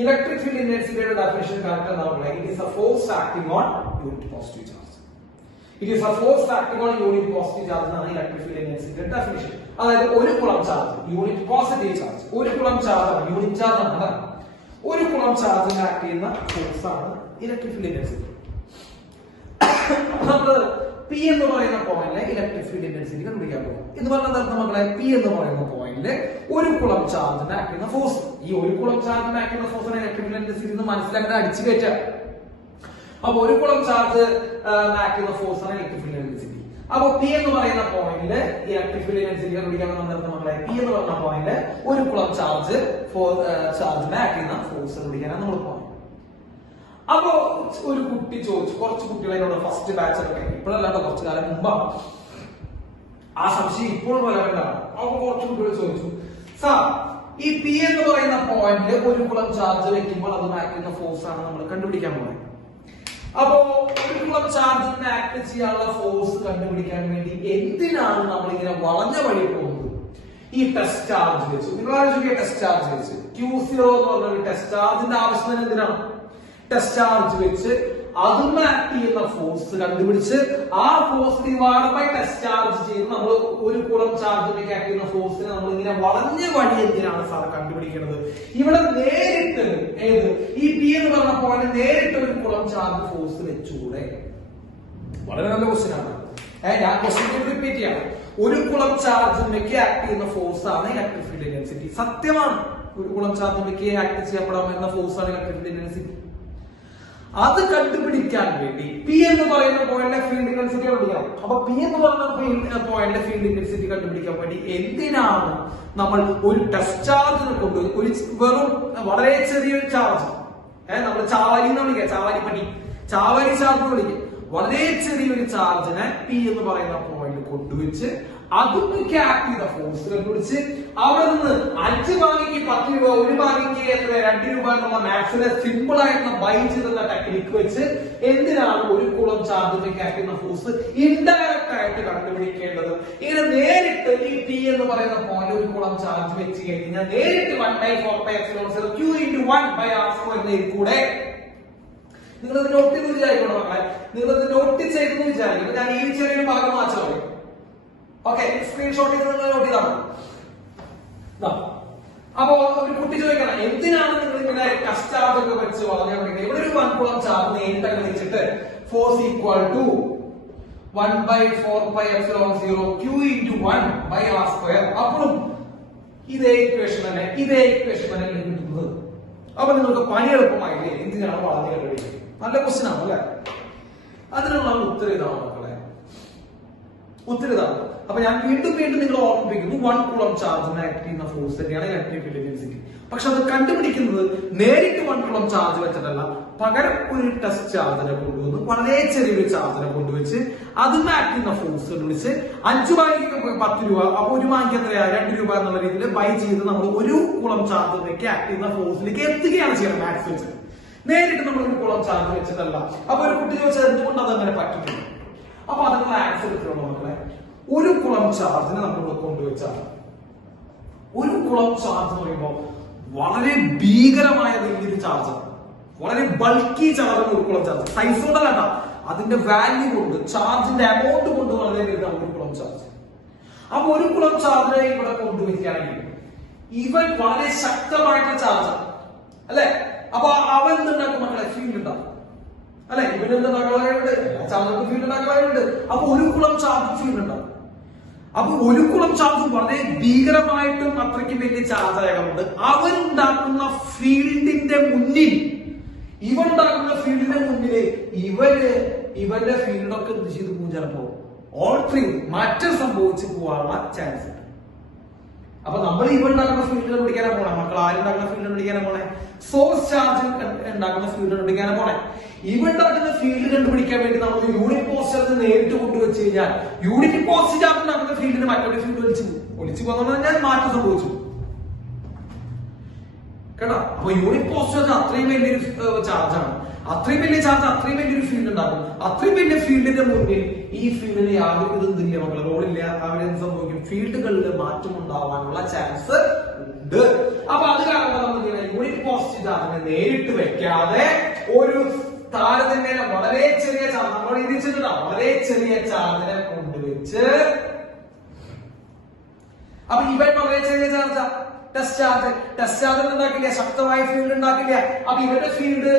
ഇലക്ട്രിക് ഫീൽഡ് ഇന്റൻസിറ്റിയുടെ ഡെഫിനിഷൻ കറക്റ്റ് എന്താ പറയുക? It is A force acting on unit positive charge. It is a force acting on unit positive charge എന്നാണ് ഇലക്ട്രിക് ഫീൽഡ് ഇന്റൻസിറ്റിയുടെ ഡെഫിനിഷൻ. അതായത് ഒരു കുളം ചാർജ് യൂണിറ്റ് പോസിറ്റീവ് ചാർജ്, ഒരു കുളം charge unit charge ആണ്, ഒരു കുളം ചാർജിൽ ആക്ട് ചെയ്യുന്ന ഫോഴ്സ് ആണ് ഇലക്ട്രിക് ഫീൽഡ് ഇന്റൻസിറ്റി. നമ്മള് P എന്ന് പറയുന്ന പോയിന്റിലെ ഇലക്ട്രിക് ഫീൽഡ് ഇന്റൻസിറ്റി കണ്ടുപിടിക്കാൻ പോകും. എന്ന് പറഞ്ഞാൽ മക്കളെ, P എന്ന് പറയുന്ന പോയിന്റില് ഒരു കുളം ചാർജിന് ആക്ട് ചെയ്യുന്ന ഫോഴ്സ്, ഈ ഒരു കുളം ചാർജിന് ആക്ട് ചെയ്യുന്ന ഫോഴ്സ് ഇലക്ട്രിക് ഫീൽഡ് ഇന്റൻസിറ്റി എന്ന് മനസ്സിലാക്കാൻ അടിച്ചു കയറ്റാം. അപ്പൊ ഒരു കുളം ചാർജ് ആക്ട് ചെയ്യുന്ന ഫോഴ്സ് ആണ് ഇലക്ട്രിക് ഫീൽഡ് ഇന്റൻസിറ്റി. അപ്പൊ P എന്ന് പറയുന്ന പോയിന്റില് ഇലക്ട്രിക് ഫീൽഡ് ഇന്റൻസിറ്റി കണ്ടുപിടിക്കാൻ നമ്മളെ P എന്ന് പറയുന്ന പോയിന്റ് ഒരു കുളം ചാർജ് ചാർജിനെ ആക്ട് ചെയ്യുന്ന ഫോഴ്സ് കണ്ടുപിടിക്കാനാണ് നമ്മൾ പോകുന്നത്. അപ്പോ ഒരു കുട്ടി ചോദിച്ചു, കുറച്ച് കുട്ടികളോട് ഫസ്റ്റ് ബാച്ചിലൊക്കെ, ഇപ്പോഴല്ലാണ്ട് കുറച്ചു കാലം മുമ്പാണ്, ആ സംശയം ഇപ്പോഴും relevant-ആണ്. അപ്പൊ കുറച്ച് കുട്ടികൾ ചോദിച്ചു, സാർ ഈ P എന്ന് പറയുന്ന പോയിന്റിൽ ഒരു കുളം ചാർജ് വെക്കുമ്പോൾ അത് ആക്ട് ചെയ്യുന്ന ഫോഴ്സ് ആണ് നമ്മൾ കണ്ടുപിടിക്കാൻ പോകുന്നത്. അപ്പോ ഒരു കുളം ചാർജിനെ ആക്ട് ചെയ്യാനുള്ള ഫോഴ്സ് കണ്ടുപിടിക്കാൻ വേണ്ടി എന്തിനാണ് നമ്മൾ ഇങ്ങനെ വളഞ്ഞ വഴി പോകുന്നത്? ഈ ടെസ്റ്റ് ചാർജ് വെച്ച് നിങ്ങൾ ആലോചിക്കുക, ടെസ്റ്റ് ചാർജ് വെച്ച് Q0 എന്ന് പറഞ്ഞ ഒരു ടെസ്റ്റ് ചാർജിന്റെ ആവശ്യം എന്തിനാണ്? ടെസ്റ്റ് ചാർജ് വെച്ച് അതും ആക്ട് ചെയ്യുന്ന ഫോഴ്സ് കണ്ടുപിടിച്ച് ആ force divide by test charge ചെയ്ത് നമ്മൾ ഒരു കുളം ചാർജിലേക്ക് ആക്ട് ചെയ്യുന്ന ഫോഴ്സിനെ നമ്മൾ ഇങ്ങനെ വളഞ്ഞ വഴി എന്തിനാണ് സാർ കണ്ടുപിടിക്കുന്നത്? ഇവിടെ നേരിട്ട് ഏത് ഈ P എന്ന് പറഞ്ഞ പോയിന്റ് നേരിട്ട് ഒരു കുളം ചാർജ് ഫോഴ്സ് വെച്ചുകൂടെ? വളരെ നല്ല ക്വസ്റ്റ്യൻ ആണ്. ഞാൻ ക്വസ്റ്റ്യൻ റിപ്പീറ്റ് ചെയ്യാം. ഒരു കുളം ചാർജിലേക്ക് ആക്ട് ചെയ്യുന്ന ഫോഴ്സ് ആണ് ഇലക്ട്രിക് ഫീൽഡ് ഇന്റൻസിറ്റി. സത്യമാണ്, ഒരു കുളം ചാർജിലേക്ക് ആക്ട് ചെയ്യപ്പെടാവുന്ന ഫോഴ്സ് ആണ് ഇലക്ട്രിക് ഫീൽഡ് ഇന്റൻസിറ്റി. അത് കണ്ടുപിടിക്കാൻ വേണ്ടി P എന്ന് പറയുന്ന പോയിന്റ് ഫീൽഡ് ഇന്റൻസിറ്റി കണ്ടുപിടിക്കണം. അപ്പൊ P എന്ന് പറയുന്ന പോയിന്റ് ഫീൽഡ് ഇന്റൻസിറ്റി കണ്ടുപിടിക്കാൻ വേണ്ടി എന്തിനാണ് നമ്മൾ ഒരു ടെസ്റ്റ് ചാർജിനെ കൊണ്ട് ഒരു വെറും വളരെ ചെറിയൊരു ചാർജ്, നമ്മൾ ചാവാരി എന്ന് വിളിക്കുക, ചാവാരി ചാർജ് എന്ന് വിളിക്കുക, വളരെ ചെറിയൊരു ചാർജിനെ P എന്ന് പറയുന്ന പോയിന്റ് കൊണ്ടുവച്ച് അതൊക്കെ ആക്ട് ചെയ്ത ഫോഴ്സ് കണ്ടുപിടിച്ച് അവിടെ നിന്ന് 5 ഭാഗിക്ക് 10 രൂപ, 1 ഭാഗിക്ക് 2 രൂപ എന്നുള്ള മാത്സിലെ സിമ്പിൾ ആയിട്ടുള്ള ബൈ ചെയ്തുള്ള ടെക്നിക്ക് വെച്ച് എന്തിനാണ് ഒരു കുളം ചാർജിലേക്ക് ആക്ട് ചെയ്യുന്ന ഫോഴ്സ് ഇൻഡയറക്റ്റ് ആയിട്ട് കണ്ടുപിടിക്കേണ്ടത്? ഇങ്ങനെ നേരിട്ട് ഈ P എന്ന് പറയുന്ന പോയിന്റ് ഒരു കുളം ചാർജ് വെച്ച് കഴിഞ്ഞാൽ നേരിട്ട് 1/4πε0 Q/1/r² എന്ന് കൂടെ നിങ്ങളത് നോട്ട് ചെയ്ത് വിചാരിക്കണം മക്കളെ, നിങ്ങളത് നോട്ട് ചെയ്തെന്ന് വിചാരിക്കണം. ഞാൻ ഈ ചെറിയൊരു ഭാഗം വായിച്ചാൽ മതി. ഓക്കെ, സ്ക്രീൻഷോട്ട് ചെയ്ത് നിങ്ങൾ നോട്ട് ചെയ്താൽ മതി. അപ്പോ ഒരു കുട്ടി ചോദിക്കണം, എന്തിനാണ് നിങ്ങൾ ഇങ്ങനെ ടെസ്റ്റ് ചാർജ് ഒക്കെ വെച്ച് വളഞ്ഞ പഠിക്കുന്നത്? ഇവിടെ ഒരു 1 കുളം ചാർജ് നേരിട്ടൊക്കെ വെച്ചിട്ട് ഫോഴ്സ് ഈക്വൽ ടു 1/4πε0 Q/1/r². അപ്പോഴും ഇതേ ഇക്വേഷൻ തന്നെ കിട്ടുന്നത്. അപ്പൊ നിങ്ങൾക്ക് പണി എളുപ്പമായില്ലേ? എന്തിനാണ് വളഞ്ഞ കണ്ടുപിടിക്കുന്നത്? നല്ല ക്വസ്റ്റ്യൻ ആണ് അല്ലെ? അതിനുള്ള ഉത്തരം ഇതാണ് മക്കളെ, ഉത്തരം ഇതാണ്. അപ്പൊ ഞാൻ വീണ്ടും നിങ്ങൾ ഓർമ്മിപ്പിക്കുന്നു, 1 കുളം ചാർജിന് ആക്ട് ചെയ്യുന്ന ഫോഴ്സ് തന്നെയാണ് ഇലക്ട്രിക് ഫീൽഡ് ഇന്റൻസിറ്റി. പക്ഷെ അത് കണ്ടുപിടിക്കുന്നത് നേരിട്ട് 1 കുളം ചാർജ് വെച്ചിട്ടല്ല, പകരം ഒരു ടെസ്റ്റ് ചാർജിനെ കൊണ്ടുവന്ന് വളരെ ചെറിയൊരു ചാർജിനെ കൊണ്ടുവച്ച് അതിന് ആക്ട് ചെയ്യുന്ന ഫോഴ്സ് കണ്ടുപിടിച്ച് 5 ഭാഗിക്ക് 10 രൂപ, അപ്പൊ 1 ഭാഗിക്ക് എത്രയാ 2 രൂപ എന്നുള്ള രീതിയിൽ ബൈ ചെയ്ത് നമ്മൾ ഒരു കുളം ചാർജിലേക്ക് ആക്ട് ചെയ്യുന്ന ഫോഴ്സിലേക്ക് എത്തുകയാണ് ചെയ്യുന്നത്. മാത്സ് വെച്ച് നേരിട്ട് നമ്മൾ ഒരു കുളം ചാർജ് വെച്ചിട്ടല്ല. അപ്പൊ ഒരു കുട്ടി ചോദിച്ചാൽ എന്തുകൊണ്ട് അതങ്ങനെ പറ്റുന്നു? അപ്പൊ അതിനുള്ള ആൻസർ എത്രയാണ് മക്കളെ? 1 കുളം ചാർജിനെ നമ്മളിവിടെ കൊണ്ടുവച്ചാൽ 1 കുളം ചാർജ് എന്ന് പറയുമ്പോൾ വളരെ ഭീകരമായ വലിയൊരു ചാർജാണ്, വളരെ bulky charge. 1 coulomb charge size കൊണ്ടല്ല, അതിന്റെ വാല്യൂ കൊണ്ട്, ചാർജിന്റെ എമൗണ്ട് കൊണ്ട് വളരെ വലുതാണ് 1 കുളം ചാർജ്. അപ്പൊ 1 കുളം ചാർജിനെ ഇവിടെ കൊണ്ടുവയ്ക്കുകയാണെങ്കിൽ ഇവൻ വളരെ ശക്തമായിട്ടുള്ള ചാർജാണ് അല്ലെ. അപ്പൊ അവൻ എന്തുണ്ടാക്കും മക്കളെ? ഫീൽഡ് ഉണ്ടാക്കും അല്ലെ. ഇവൻ എന്തുണ്ടാക്കാറുണ്ട്? ചാർജർക്ക് ഫീൽഡ് ഉണ്ടാക്കാറുണ്ട്. അപ്പൊ 1 കുളം ചാർജ് ഫീൽഡ് ഉണ്ടാവും. അപ്പൊ 1 കുളം ചാർജ് വളരെ ഭീകരമായിട്ടും അത്രയ്ക്ക് വലിയ ചാർജ് ആയതുകൊണ്ട് അവൻ ഉണ്ടാക്കുന്ന ഫീൽഡിന്റെ മുന്നിൽ, ഇവൻ ഉണ്ടാക്കുന്ന ഫീൽഡിന്റെ മുന്നില് ഇവന്റെ ഫീൽഡൊക്കെ എന്ത് ചെയ്ത് പോകും? ചിലപ്പോ ഓൾട്ടറിങ് മാറ്റം സംഭവിച്ചു പോകാനുള്ള ചാൻസ് ഉണ്ട്. അപ്പൊ നമ്മൾ ഇവ ഉണ്ടാക്കുന്ന ഫീൽഡ് കണ്ടുപിടിക്കാനാണ് പോണേ. മക്കൾ ആരുണ്ടാക്കുന്ന ഫീൽഡ് കണ്ടുപിടിക്കാനാണ് പോണേ? സോഴ്സ് ചാർജ് ഉണ്ടാക്കുന്ന ഫീൽഡ് കണ്ടുപിടിക്കാനാണ് പോണേ. ഇവ ഉണ്ടാക്കുന്ന ഫീൽഡ് കണ്ടുപിടിക്കാൻ വേണ്ടി നമ്മൾ യൂണിറ്റ് പോസ്റ്റ് ചാർജ് നേരിട്ട് കൊണ്ടുവച്ച് കഴിഞ്ഞാൽ യൂണിറ്റ് പോസ്റ്റ് ചാർജ് ഉണ്ടാക്കുന്ന ഫീൽഡിന് മറ്റൊരു ഫീൽഡ് ഒളിച്ചു പോകുന്ന പറഞ്ഞാൽ മാറ്റം സംഭവിച്ചു കേട്ടോ. അപ്പൊ യൂണിറ്റ് പോസ്റ്റ് ചാർജ് അത്രയും വലിയൊരു ചാർജാണ്. അത്രയും വലിയ ചാർജ് അത്രയും വലിയൊരു ഫീൽഡ് ഉണ്ടാകും. അത്രയും വലിയ ഫീൽഡിന്റെ മുന്നിൽ ഈ ഫീൽഡിന് യാതൊരു ഇതുമില്ല മക്കളെ, റോളില്ല. അവരെന്ത് സംഭവിക്കും? ഫീൽഡുകളിൽ മാറ്റം ഉണ്ടാവാനുള്ള ചാൻസ് ഉണ്ട്. അപ്പൊ അത് കാരണം നമ്മൾ യൂണിറ്റ് പോസ്റ്റ് ചാർജിനെ നേരിട്ട് വെക്കാതെ ഒരു താരതമ്യേന വളരെ ചെറിയ ചാർജ്, നമ്മൾ ഇതിച്ചിട്ടാ വളരെ ചെറിയ ചാർജിനെ കൊണ്ടുവച്ച്, അപ്പൊ ഇവൻ വളരെ ചെറിയ ചാർജാ ടെസ്റ്റ് ചാർജ് ഉണ്ടാക്കില്ല, ശക്തമായ ഫീൽഡ് ഉണ്ടാക്കില്ല. അപ്പൊ ഇവന്റെ ഫീൽഡ്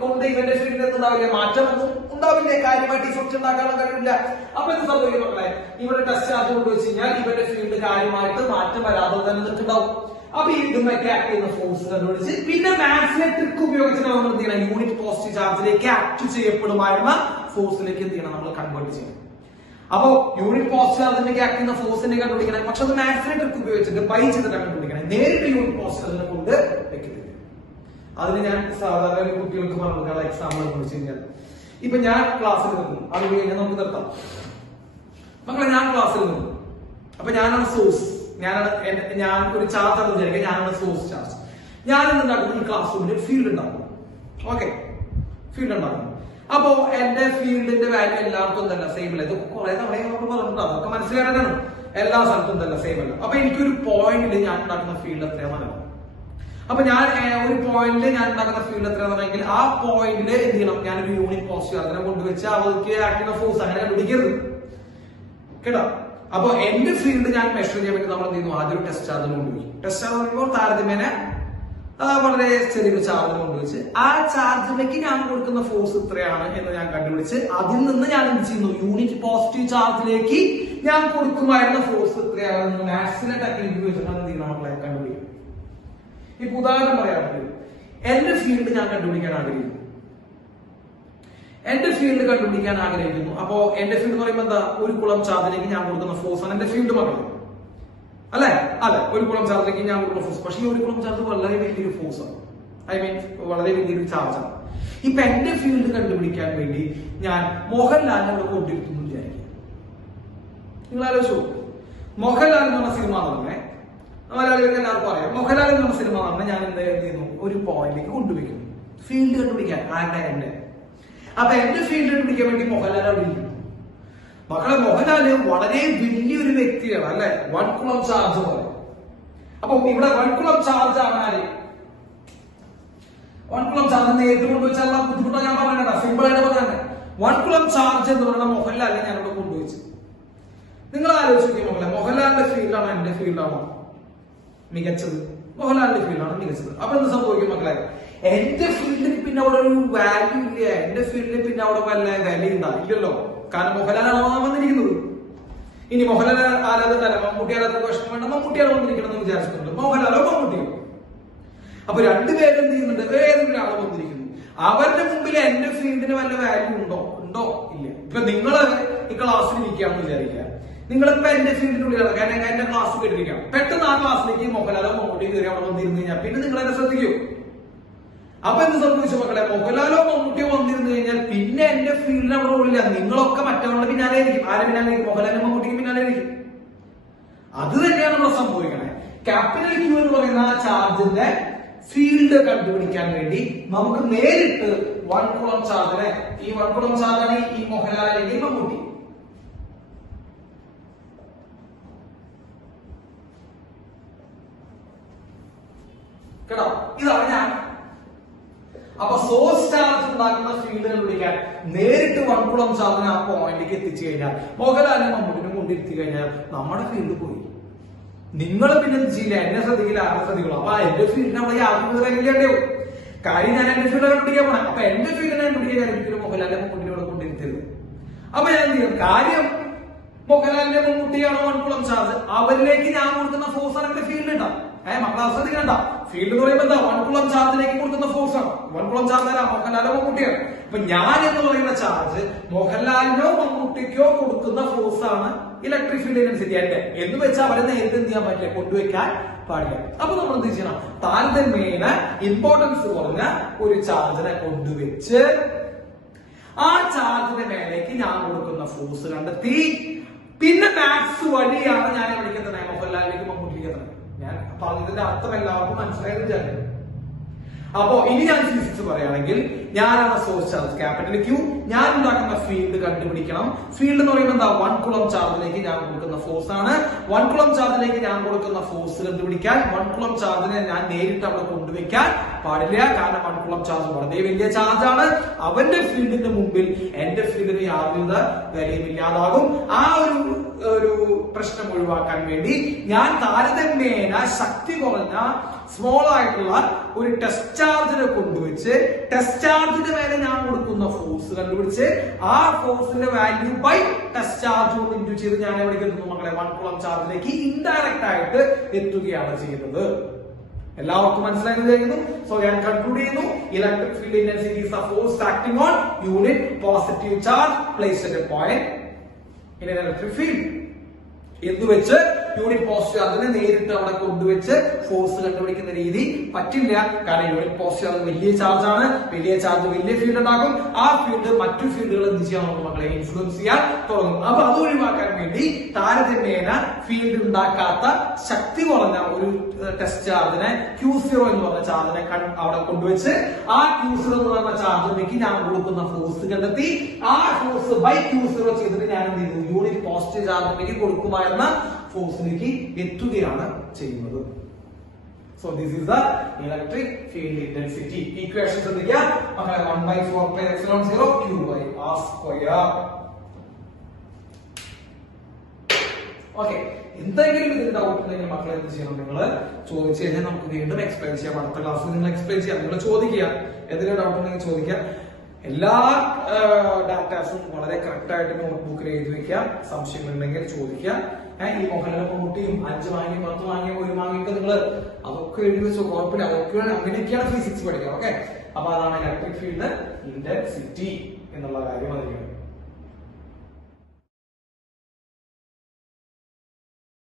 കൊണ്ട് ഇവന്റെ ഫീൽഡ് എന്താവില്ല? മാറ്റമൊന്നും ഉണ്ടാവില്ല, കാര്യമായിട്ട് ഇഫക്ട് ഉണ്ടാക്കാനുള്ള കഴിവില്ല. അപ്പൊ എന്ത് സംഭവിക്കും മക്കളെ? ഇവിടെ ടെസ്റ്റ് ചാർജ് കൊണ്ടുവച്ച് കഴിഞ്ഞാൽ ഇവന്റെ ഫീൽഡ് കാര്യമായിട്ട് മാറ്റം വരാതെ തന്നെ നിൽക്കുന്നുണ്ടാവും. അപ്പൊ ഇതുമൊക്കെ ആക്ട് ചെയ്യുന്ന ഫോഴ്സ് കണ്ടുപിടിച്ച് പിന്നെ മാത്സിലെ ട്രിക്ക് ഉപയോഗിച്ചിട്ട് നമ്മൾ എന്ത് ചെയ്യണം? യൂണിറ്റ് പോസിറ്റീവ് ചാർജിലേക്ക് ആക്ട് ചെയ്യപ്പെടുമായിരുന്ന ഫോഴ്സിലേക്ക് എന്ത് ചെയ്യണം? നമ്മൾ കൺവേർട്ട് ചെയ്യണം. അപ്പോ യൂണിറ്റ് പോസിറ്റീവ് ചാർജിലേക്ക് ആക്ട് ചെയ്യുന്ന ഫോഴ്സിനെ കണ്ടുപിടിക്കണം. പക്ഷെ അത് മാത്സിലെ ട്രിക്ക് ഉപയോഗിച്ചിട്ട് ബൈ ചെയ്തിട്ട് കണ്ടുപിടിക്കണം. നേരിട്ട് യൂണിറ്റ് പോസിറ്റീവ് ചാർജിനെ കൊണ്ട് വെക്കുന്നില്ല. അതിന് ഞാൻ സാധാരണ കുട്ടികൾക്ക് പറഞ്ഞ എക്സാമ്പിൾ ചോദിച്ചു കഴിഞ്ഞാൽ, ഇപ്പൊ ഞാൻ ക്ലാസ്സിൽ നിന്നു, അത് കഴിഞ്ഞാൽ നമുക്ക് നിർത്താം മക്കളെ. ഞാൻ ക്ലാസ്സിൽ നിന്നു, അപ്പൊ ഞാനാണ് സോഴ്സ്, ഞാൻ ഒരു ചാർജ് ആണ് വിചാരിക്കുക, ഞാനാണ് സോഴ്സ് ചാർജ്. ഞാൻ എന്തുണ്ടാക്കുന്നു? ഈ ക്ലാസ് റൂമിൽ ഫീൽഡ് ഉണ്ടാക്കും. ഓക്കെ, ഫീൽഡ് ഉണ്ടാക്കുന്നു. അപ്പോ എന്റെ ഫീൽഡിന്റെ വാല്യൂ എല്ലാവർക്കും തന്നെ സെയിം അല്ല. ഇത് കുറെ തവണ നമുക്ക് പറഞ്ഞിട്ടുണ്ട്, അതൊക്കെ മനസ്സിലാക്കാനാണ്. എല്ലാ സ്ഥലത്തും തന്നെ സെയിം അല്ല. അപ്പൊ എനിക്കൊരു പോയിന്റിൽ ഞാൻ ഉണ്ടാക്കുന്ന ഫീൽഡ് എത്രയാണെന്ന് അറിയാം. അപ്പൊ ഞാൻ ഒരു പോയിന്റിൽ ഞാൻ ഉണ്ടാക്കുന്ന ഫീൽഡ് എത്രയാണെന്നുണ്ടെങ്കിൽ ആ പോയിന്റിൽ എന്ത് ചെയ്യണം? ഞാനൊരു യൂണിറ്റ് പോസിറ്റീവ് അതിനെ കൊണ്ടുവച്ച് അവർക്ക് ആക്ടിങ് ഫോഴ്സ് അങ്ങനെ കണ്ടുപിടിക്കരുത് കേട്ടോ. അപ്പൊ എന്റെ ഫീൽഡ് ഞാൻ മെഷർ ചെയ്യാൻ വേണ്ടി നമ്മൾ എന്ത് ചെയ്യുന്നു? ആദ്യം ഒരു ടെസ്റ്റ് ചാർജ് കൊണ്ടുപോയി. ടെസ്റ്റ് ചാർജ് പറയുമ്പോൾ താരതമ്യേന വളരെ ചെറിയൊരു ചാർജ് കൊണ്ടുവച്ച് ആ ചാർജിലേക്ക് ഞാൻ കൊടുക്കുന്ന ഫോഴ്സ് ഇത്രയാണ് എന്ന് ഞാൻ കണ്ടുപിടിച്ച് അതിൽ നിന്ന് ഞാൻ എന്ത് ചെയ്യുന്നു? യൂണിറ്റ് പോസിറ്റീവ് ചാർജിലേക്ക് ഞാൻ കൊടുക്കുമായിരുന്ന ഫോഴ്സ് ഇത്രയാണെന്ന് മാത്സിലെ ടെക്നിക്ക് വെച്ചിട്ടാണ് എന്ത് ചെയ്യണം? നമ്മളെ കണ്ടുപിടിക്കും. ഇപ്പൊ ഉദാഹരണം പറയാണെങ്കിൽ എന്റെ ഫീൽഡ് ഞാൻ കണ്ടുപിടിക്കാൻ ആഗ്രഹിക്കുന്നു. എന്റെ ഫീൽഡ് കണ്ടുപിടിക്കാൻ ആഗ്രഹിക്കുന്നു. അപ്പോ എന്റെ ഫീൽഡ് എന്ന് പറയുമ്പോൾ എന്താ? 1 കുളം ചാർജിലേക്ക് ഞാൻ കൊടുക്കുന്ന ഫോഴ്സ് ആണ് എന്റെ ഫീൽഡ് മക്കൾ അല്ലെ. 1 കുളം ചാർജിലേക്ക് ഞാൻ കൊടുക്കുന്ന ഫോഴ്സ്. പക്ഷേ ഈ 1 കുളം ചാർജ് വളരെ വലിയൊരു ഫോഴ്സ് ആണ്, ഐ മീൻ വളരെ വലിയൊരു ചാർജാണ്. ഇപ്പൊ എന്റെ ഫീൽഡ് കണ്ടുപിടിക്കാൻ വേണ്ടി ഞാൻ മോഹൻലാലിനെ അവിടെ കൊണ്ടിരിക്കുന്നു വിചാരിക്കും. നിങ്ങൾ ആലോചിച്ചു, മോഹൻലാൽ എന്ന് പറഞ്ഞ സിനിമ തന്നെ മലയാളികൾക്ക് എല്ലാവർക്കും അറിയാം. മോഹൻലാൽ എന്ന് പറഞ്ഞ സിനിമ തന്നെ ഞാൻ എന്ത് ചെയ്യുന്നു? ഒരു പോയിന്റിലേക്ക് കൊണ്ടുവയ്ക്കുന്നു ഫീൽഡ് കണ്ടുപിടിക്കാൻ. ആരുടെ? എന്റെ. അപ്പൊ എന്റെ ഫീൽഡ് കണ്ടുപിടിക്കാൻ വേണ്ടി മോഹൻലാൽ അവിടെ ഇരിക്കുന്നു. മക്കളെ, മോഹൻലാല് വളരെ വലിയൊരു വ്യക്തിയാണ് അല്ലെ. 1 കുളം ചാർജ് പോലെ. അപ്പൊ ഇവിടെ 1 കുളം ചാർജ് ആണ്. 1 കുളം ചാർജ് നേരിട്ട് കൊണ്ടുവച്ചാൽ ബുദ്ധിമുട്ടാണ്. ഞാൻ പറഞ്ഞത് സിമ്പിൾ ആയിട്ട് പറഞ്ഞത് 1 കുളം ചാർജ് എന്ന് പറയുന്ന മോഹൻലാലിനെ ഞാൻ ഇവിടെ കൊണ്ടുവച്ചു. നിങ്ങൾ ആലോചിക്കും മക്കളെ, മോഹൻലാലിന്റെ ഫീൽഡാണോ എന്റെ ഫീൽഡാണോ മികച്ചത്? മോഹൻലാലിന്റെ ഫീൽഡാണ് മികച്ചത്. അപ്പൊ എന്ത് സംഭവിക്കും മക്കളെ? എന്റെ ഫീൽഡിന് പിന്നെ അവിടെ ഒരു വാല്യൂ ഇല്ല. എന്റെ ഫീൽഡിന് പിന്നെ അവിടെ വല്ല വാല്യൂ ഉണ്ടാവില്ലല്ലോ. കാരണം മോഹൻലാലാണ് വന്നിരിക്കുന്നത്. ഇനി മോഹൻലാൽ ആരാധകരല്ല, മമ്മൂട്ടി ആരാധകർക്ക് വിഷമം വേണ്ട, മമ്മൂട്ടിയാണ് വന്നിരിക്കണം എന്ന് വിചാരിച്ചിട്ടുണ്ട്. മോഹൻലാലോ മമ്മൂട്ടിയോ? അപ്പൊ രണ്ടുപേരും എന്ത് ചെയ്യുന്നുണ്ട്? ഏതൊരാളെ വന്നിരിക്കുന്നു. അവരുടെ മുമ്പിൽ എന്റെ ഫീൽഡിന് വല്ല വാല്യൂ ഉണ്ടോ ഇല്ല. ഇപ്പൊ നിങ്ങള് ഈ ക്ലാസ്സിൽ ഇരിക്കാന്ന് വിചാരിക്കുക. നിങ്ങളിപ്പോ എന്റെ ഫീൽഡിനുള്ളിലാണ്, കാരണം എന്റെ ക്ലാസ് കേട്ടിരിക്കാം. പെട്ടെന്ന് ആ ക്ലാസ്സിലേക്ക് മോഹൻലാലോ മമ്മൂട്ടി കയറി അവിടെ വന്നിരുന്നു കഴിഞ്ഞാൽ പിന്നെ നിങ്ങൾ എന്നെ ശ്രദ്ധിക്കും. അപ്പൊ എന്ത് സംഭവിച്ചു മക്കളെ? മോഹൻലാലോ മമ്മൂട്ടിയോ വന്നിരുന്നു കഴിഞ്ഞാൽ പിന്നെ എന്റെ ഫീൽഡിന് അവിടെ ഉള്ളില്ല. നിങ്ങളൊക്കെ മറ്റവരുടെ പിന്നാലെ ആയിരിക്കും. ആരെ പിന്നാലെ ആയിരിക്കും? മോഹൻലാലും മമ്മൂട്ടിക്ക് പിന്നാലെ ആയിരിക്കും. അത് തന്നെയാണ് ഇവിടെ സംഭവിക്കണേ. ക്യാപിറ്റൽ ക്യൂ എന്ന് പറയുന്ന ആ ചാർജിന്റെ ഫീൽഡ് കണ്ടുപിടിക്കാൻ വേണ്ടി നമുക്ക് നേരിട്ട് 1 കുളം ചാർജ്. ഈ 1 കുളം ചാർജാണ് ഈ മോഹൻലാൽ അല്ലെങ്കിൽ മമ്മൂട്ടി. കേട്ടോ, ഇതാണ് ഞാൻ. അപ്പൊ സോഴ്സ് ചാർജ് ഉണ്ടാക്കുന്ന ഫീൽഡ് കണ്ടുപിടിക്കാൻ നേരിട്ട് 1 കുളം ചാർജിനെ ആ പോയിന്റിലേക്ക് എത്തിച്ചു കഴിഞ്ഞാൽ, മോഹൻലാലിനെ മമ്മൂട്ടിനെ കൊണ്ടിരുത്തി കഴിഞ്ഞാൽ നമ്മുടെ ഫീൽഡ് പോയി. നിങ്ങൾ പിന്നെ എന്ത് ചെയ്യില്ല, എന്നെ ശ്രദ്ധിക്കില്ല, ആരെ ശ്രദ്ധിക്കുള്ളൂ. അപ്പൊ എന്റെ ഫീൽഡിനെ അവിടെ യാതൊരു കാര്യവും. കാര്യം ഞാൻ എന്റെ ഫീൽഡ് കണ്ടുപിടിക്കാൻ പോണേ. അപ്പൊ എന്റെ ഫീൽഡിനെ കണ്ടുപിടിക്കാൻ ഞാൻ ഒരിക്കലും മോഹൻലാലിനെ മമ്മൂട്ടിനോട് കൊണ്ടിരുത്തരുത്. അപ്പൊ ഞാൻ എന്ത് ചെയ്യും, കാര്യം മോഹൻലാലിന്റെ മമ്മൂട്ടിയാണോ 1 കുളം ചാർജ്, അവരിലേക്ക് ഞാൻ കൊടുക്കുന്ന ഫോഴ്സ് ആണ് എന്റെ ഫീൽഡ് ഉണ്ടാവും. മക്കളെ ശ്രദ്ധിക്കണ്ട, ഫീൽഡ് എന്ന് പറയുമ്പോൾ എന്താ, 1 കുളം ചാർജിലേക്ക് കൊടുക്കുന്ന ഫോഴ്സ് ആണ്. 1 കുളം ചാർജ് അല്ല, മോഹൻലാലോ മമ്മൂട്ടിയാണ്. അപ്പൊ ഞാൻ എന്ന് പറയുന്ന ചാർജ് മോഹൻലാലിനോ മമ്മൂട്ടിക്കോ കൊടുക്കുന്ന ഫോഴ്സ് ആണ് ഇലക്ട്രിക് ഫീൽഡ് ഇന്റൻസിറ്റി എന്റെ എന്ന് വെച്ചാൽ അവരെ നേരിട്ട് എന്ത് ചെയ്യാൻ പറ്റില്ല, കൊണ്ടുവയ്ക്കാൻ പാടില്ല. അപ്പൊ നമ്മൾ എന്ത് ചെയ്യണം, താരതമ്യേന ഇമ്പോർട്ടൻസ് കുറഞ്ഞ ഒരു ചാർജിനെ കൊണ്ടുവച്ച് ആ ചാർജിന്റെ മേലേക്ക് ഞാൻ കൊടുക്കുന്ന ഫോഴ്സ് കണ്ടെത്തി, പിന്നെ മാത്സ് വഴിയാണ് ഞാൻ വിളിക്കുന്നത് മോഹൻലാലിലേക്ക് മമ്മൂട്ടിലേക്ക് എത്തുന്നത്. ഞാൻ പറഞ്ഞതിന്റെ അർത്ഥം എല്ലാവർക്കും മനസ്സിലായെന്ന് വിചാരിക്കും. അപ്പോ ഇനി ഞാൻ ഫിസിക്സ് പറയുകയാണെങ്കിൽ, ഞാനാണ് സോഴ്സ് ചാർജ് ക്യാപിറ്റൽ Q, ഞാൻ ഉണ്ടാക്കുന്ന ഫീൽഡ് കണ്ടുപിടിക്കണം. ഫീൽഡ് എന്ന് പറയുമ്പോൾ എന്താ, 1 കുളം ചാർജിലേക്ക് ഞാൻ കൊടുക്കുന്ന ഫോഴ്സ് ആണ്. 1 കുളം ചാർജിലേക്ക് ഞാൻ കൊടുക്കുന്ന ഫോഴ്സ് കണ്ടുപിടിക്കാൻ 1 കുളം ചാർജിനെ ഞാൻ നേരിട്ട് അവിടെ കൊണ്ടുവയ്ക്കാൻ പാടില്ല. കാരണം 1 കുളം ചാർജ് വളരെ വലിയ ചാർജ് ആണ്. അവന്റെ ഫീൽഡിന്റെ മുമ്പിൽ എന്റെ ഫീൽഡിന് യാതൊരു വിലയും ഇല്ലാതാകും. ആ ഒരു പ്രശ്നം ഒഴിവാക്കാൻ വേണ്ടി ഞാൻ താരതമ്യേന ശക്തി കുറഞ്ഞ സ്മോൾ ആയിട്ടുള്ള ഒരു ടെസ്റ്റ് ചാർജിനെ കൊണ്ടുവച്ച് ടെസ്റ്റ് ചാർജിന്റെ മേലെ ഞാൻ കൊടുക്കുന്ന ഫോഴ്സ് കണ്ടുപിടിച്ച് ആ ഫോഴ്സിന്റെ വാല്യൂ ബൈ ടെസ്റ്റ് ചാർജ് കൊണ്ട് ഇൻഡ്യൂ ചെയ്ത് ഞാൻ എവിടേക്ക് എത്തുന്നു മക്കളെ, 1 കുളം ചാർജിലേക്ക് ഇൻഡയറക്റ്റ് ആയിട്ട് എത്തുകയാണ് ചെയ്യുന്നത്. എല്ലാവർക്കും മനസ്സിലായെന്ന് വിചാരിക്കുന്നു. സോ ഞാൻ കൺക്ലൂഡ് ചെയ്യുന്നു, electric field intensity is the force acting on unit positive charge placed at a point in an electric field എന്ന് വെച്ച് യൂണിറ്റ് പോസിറ്റീവ് ചാർജിനെ നേരിട്ട് അവിടെ കൊണ്ടുവച്ച് ഫോഴ്സ് കണ്ടുപിടിക്കുന്ന രീതി പറ്റില്ല. കാരണം യൂണിറ്റ് പോസിറ്റീവ് ചാർജ് വലിയ ചാർജ് ആണ്, വലിയ ചാർജ് വലിയ ഫീൽഡ് ഉണ്ടാക്കും. ആ ഫീൽഡ് മറ്റു ഫീൽഡുകൾ എന്ത് ചെയ്യാൻ നോക്കും മക്കളെ, ഇൻഫ്ലുവൻസ് ചെയ്യാൻ തുടങ്ങും. അപ്പൊ അത് ഒഴിവാക്കാൻ വേണ്ടി താരതമ്യേന ഫീൽഡ് ഉണ്ടാക്കാത്ത ശക്തി കുറഞ്ഞ ഒരു ടെസ്റ്റ് ചാർജിനെ Q0 എന്ന് പറഞ്ഞ ചാർജിനെ അവിടെ കൊണ്ടുവച്ച് ആ Q0 എന്ന് പറഞ്ഞ ചാർജിലേക്ക് ഞാൻ കൊടുക്കുന്ന ഫോഴ്സ് കണ്ടെത്തി ആ ഫോഴ്സ് ബൈ Q0 ചെയ്തിട്ട് ഞാൻ എന്ത് ചെയ്തു, യൂണിറ്റ് പോസിറ്റീവ് ചാർജിലേക്ക് കൊടുക്കുമായിരുന്ന ഫോഴ്സിലേക്ക് എത്തുകയാണ് ചെയ്യുന്നത്. So this is the electric field intensity. Equation ശ്രദ്ധിക്കുക മക്കളെ, 1/4πε0 Q/r². ഓക്കെ, എന്തെങ്കിലും ഇതിൽ ഡൗട്ട് ഉണ്ടെങ്കിൽ മക്കളെ എന്ത് ചെയ്യണം, നിങ്ങൾ ചോദിച്ചു കഴിഞ്ഞാൽ നമുക്ക് വീണ്ടും എക്സ്പ്ലെയിൻ ചെയ്യാം. അടുത്ത ക്ലാസ്സിൽ നിങ്ങൾ എക്സ്പ്ലെയിൻ ചെയ്യാം. നിങ്ങൾ ചോദിക്കുക, എന്തെങ്കിലും ഡൗട്ട് ഉണ്ടെങ്കിൽ ചോദിക്കുക. എല്ലാ ഡാറ്റാസും വളരെ കറക്റ്റ് ആയിട്ട് നോട്ട്ബുക്കിൽ എഴുതി വെക്കുക. സംശയങ്ങളുണ്ടെങ്കിൽ ചോദിക്കുക. ഈ മോഹൻലാൽ മമ്മൂട്ടിയും 5 വാങ്ങി 10 വാങ്ങി 1 വാങ്ങിയൊക്കെ നിങ്ങൾ അതൊക്കെ എഴുതി വെച്ചോ, കുഴപ്പമില്ല. അതൊക്കെ അങ്ങനെയൊക്കെയാണ് ഫിസിക്സ് പഠിക്കുക. ഓക്കെ, അപ്പൊ അതാണ് ഇലക്ട്രിക് ഫീൽഡ് ഇന്റൻസിറ്റി എന്നുള്ള കാര്യം. അതിന്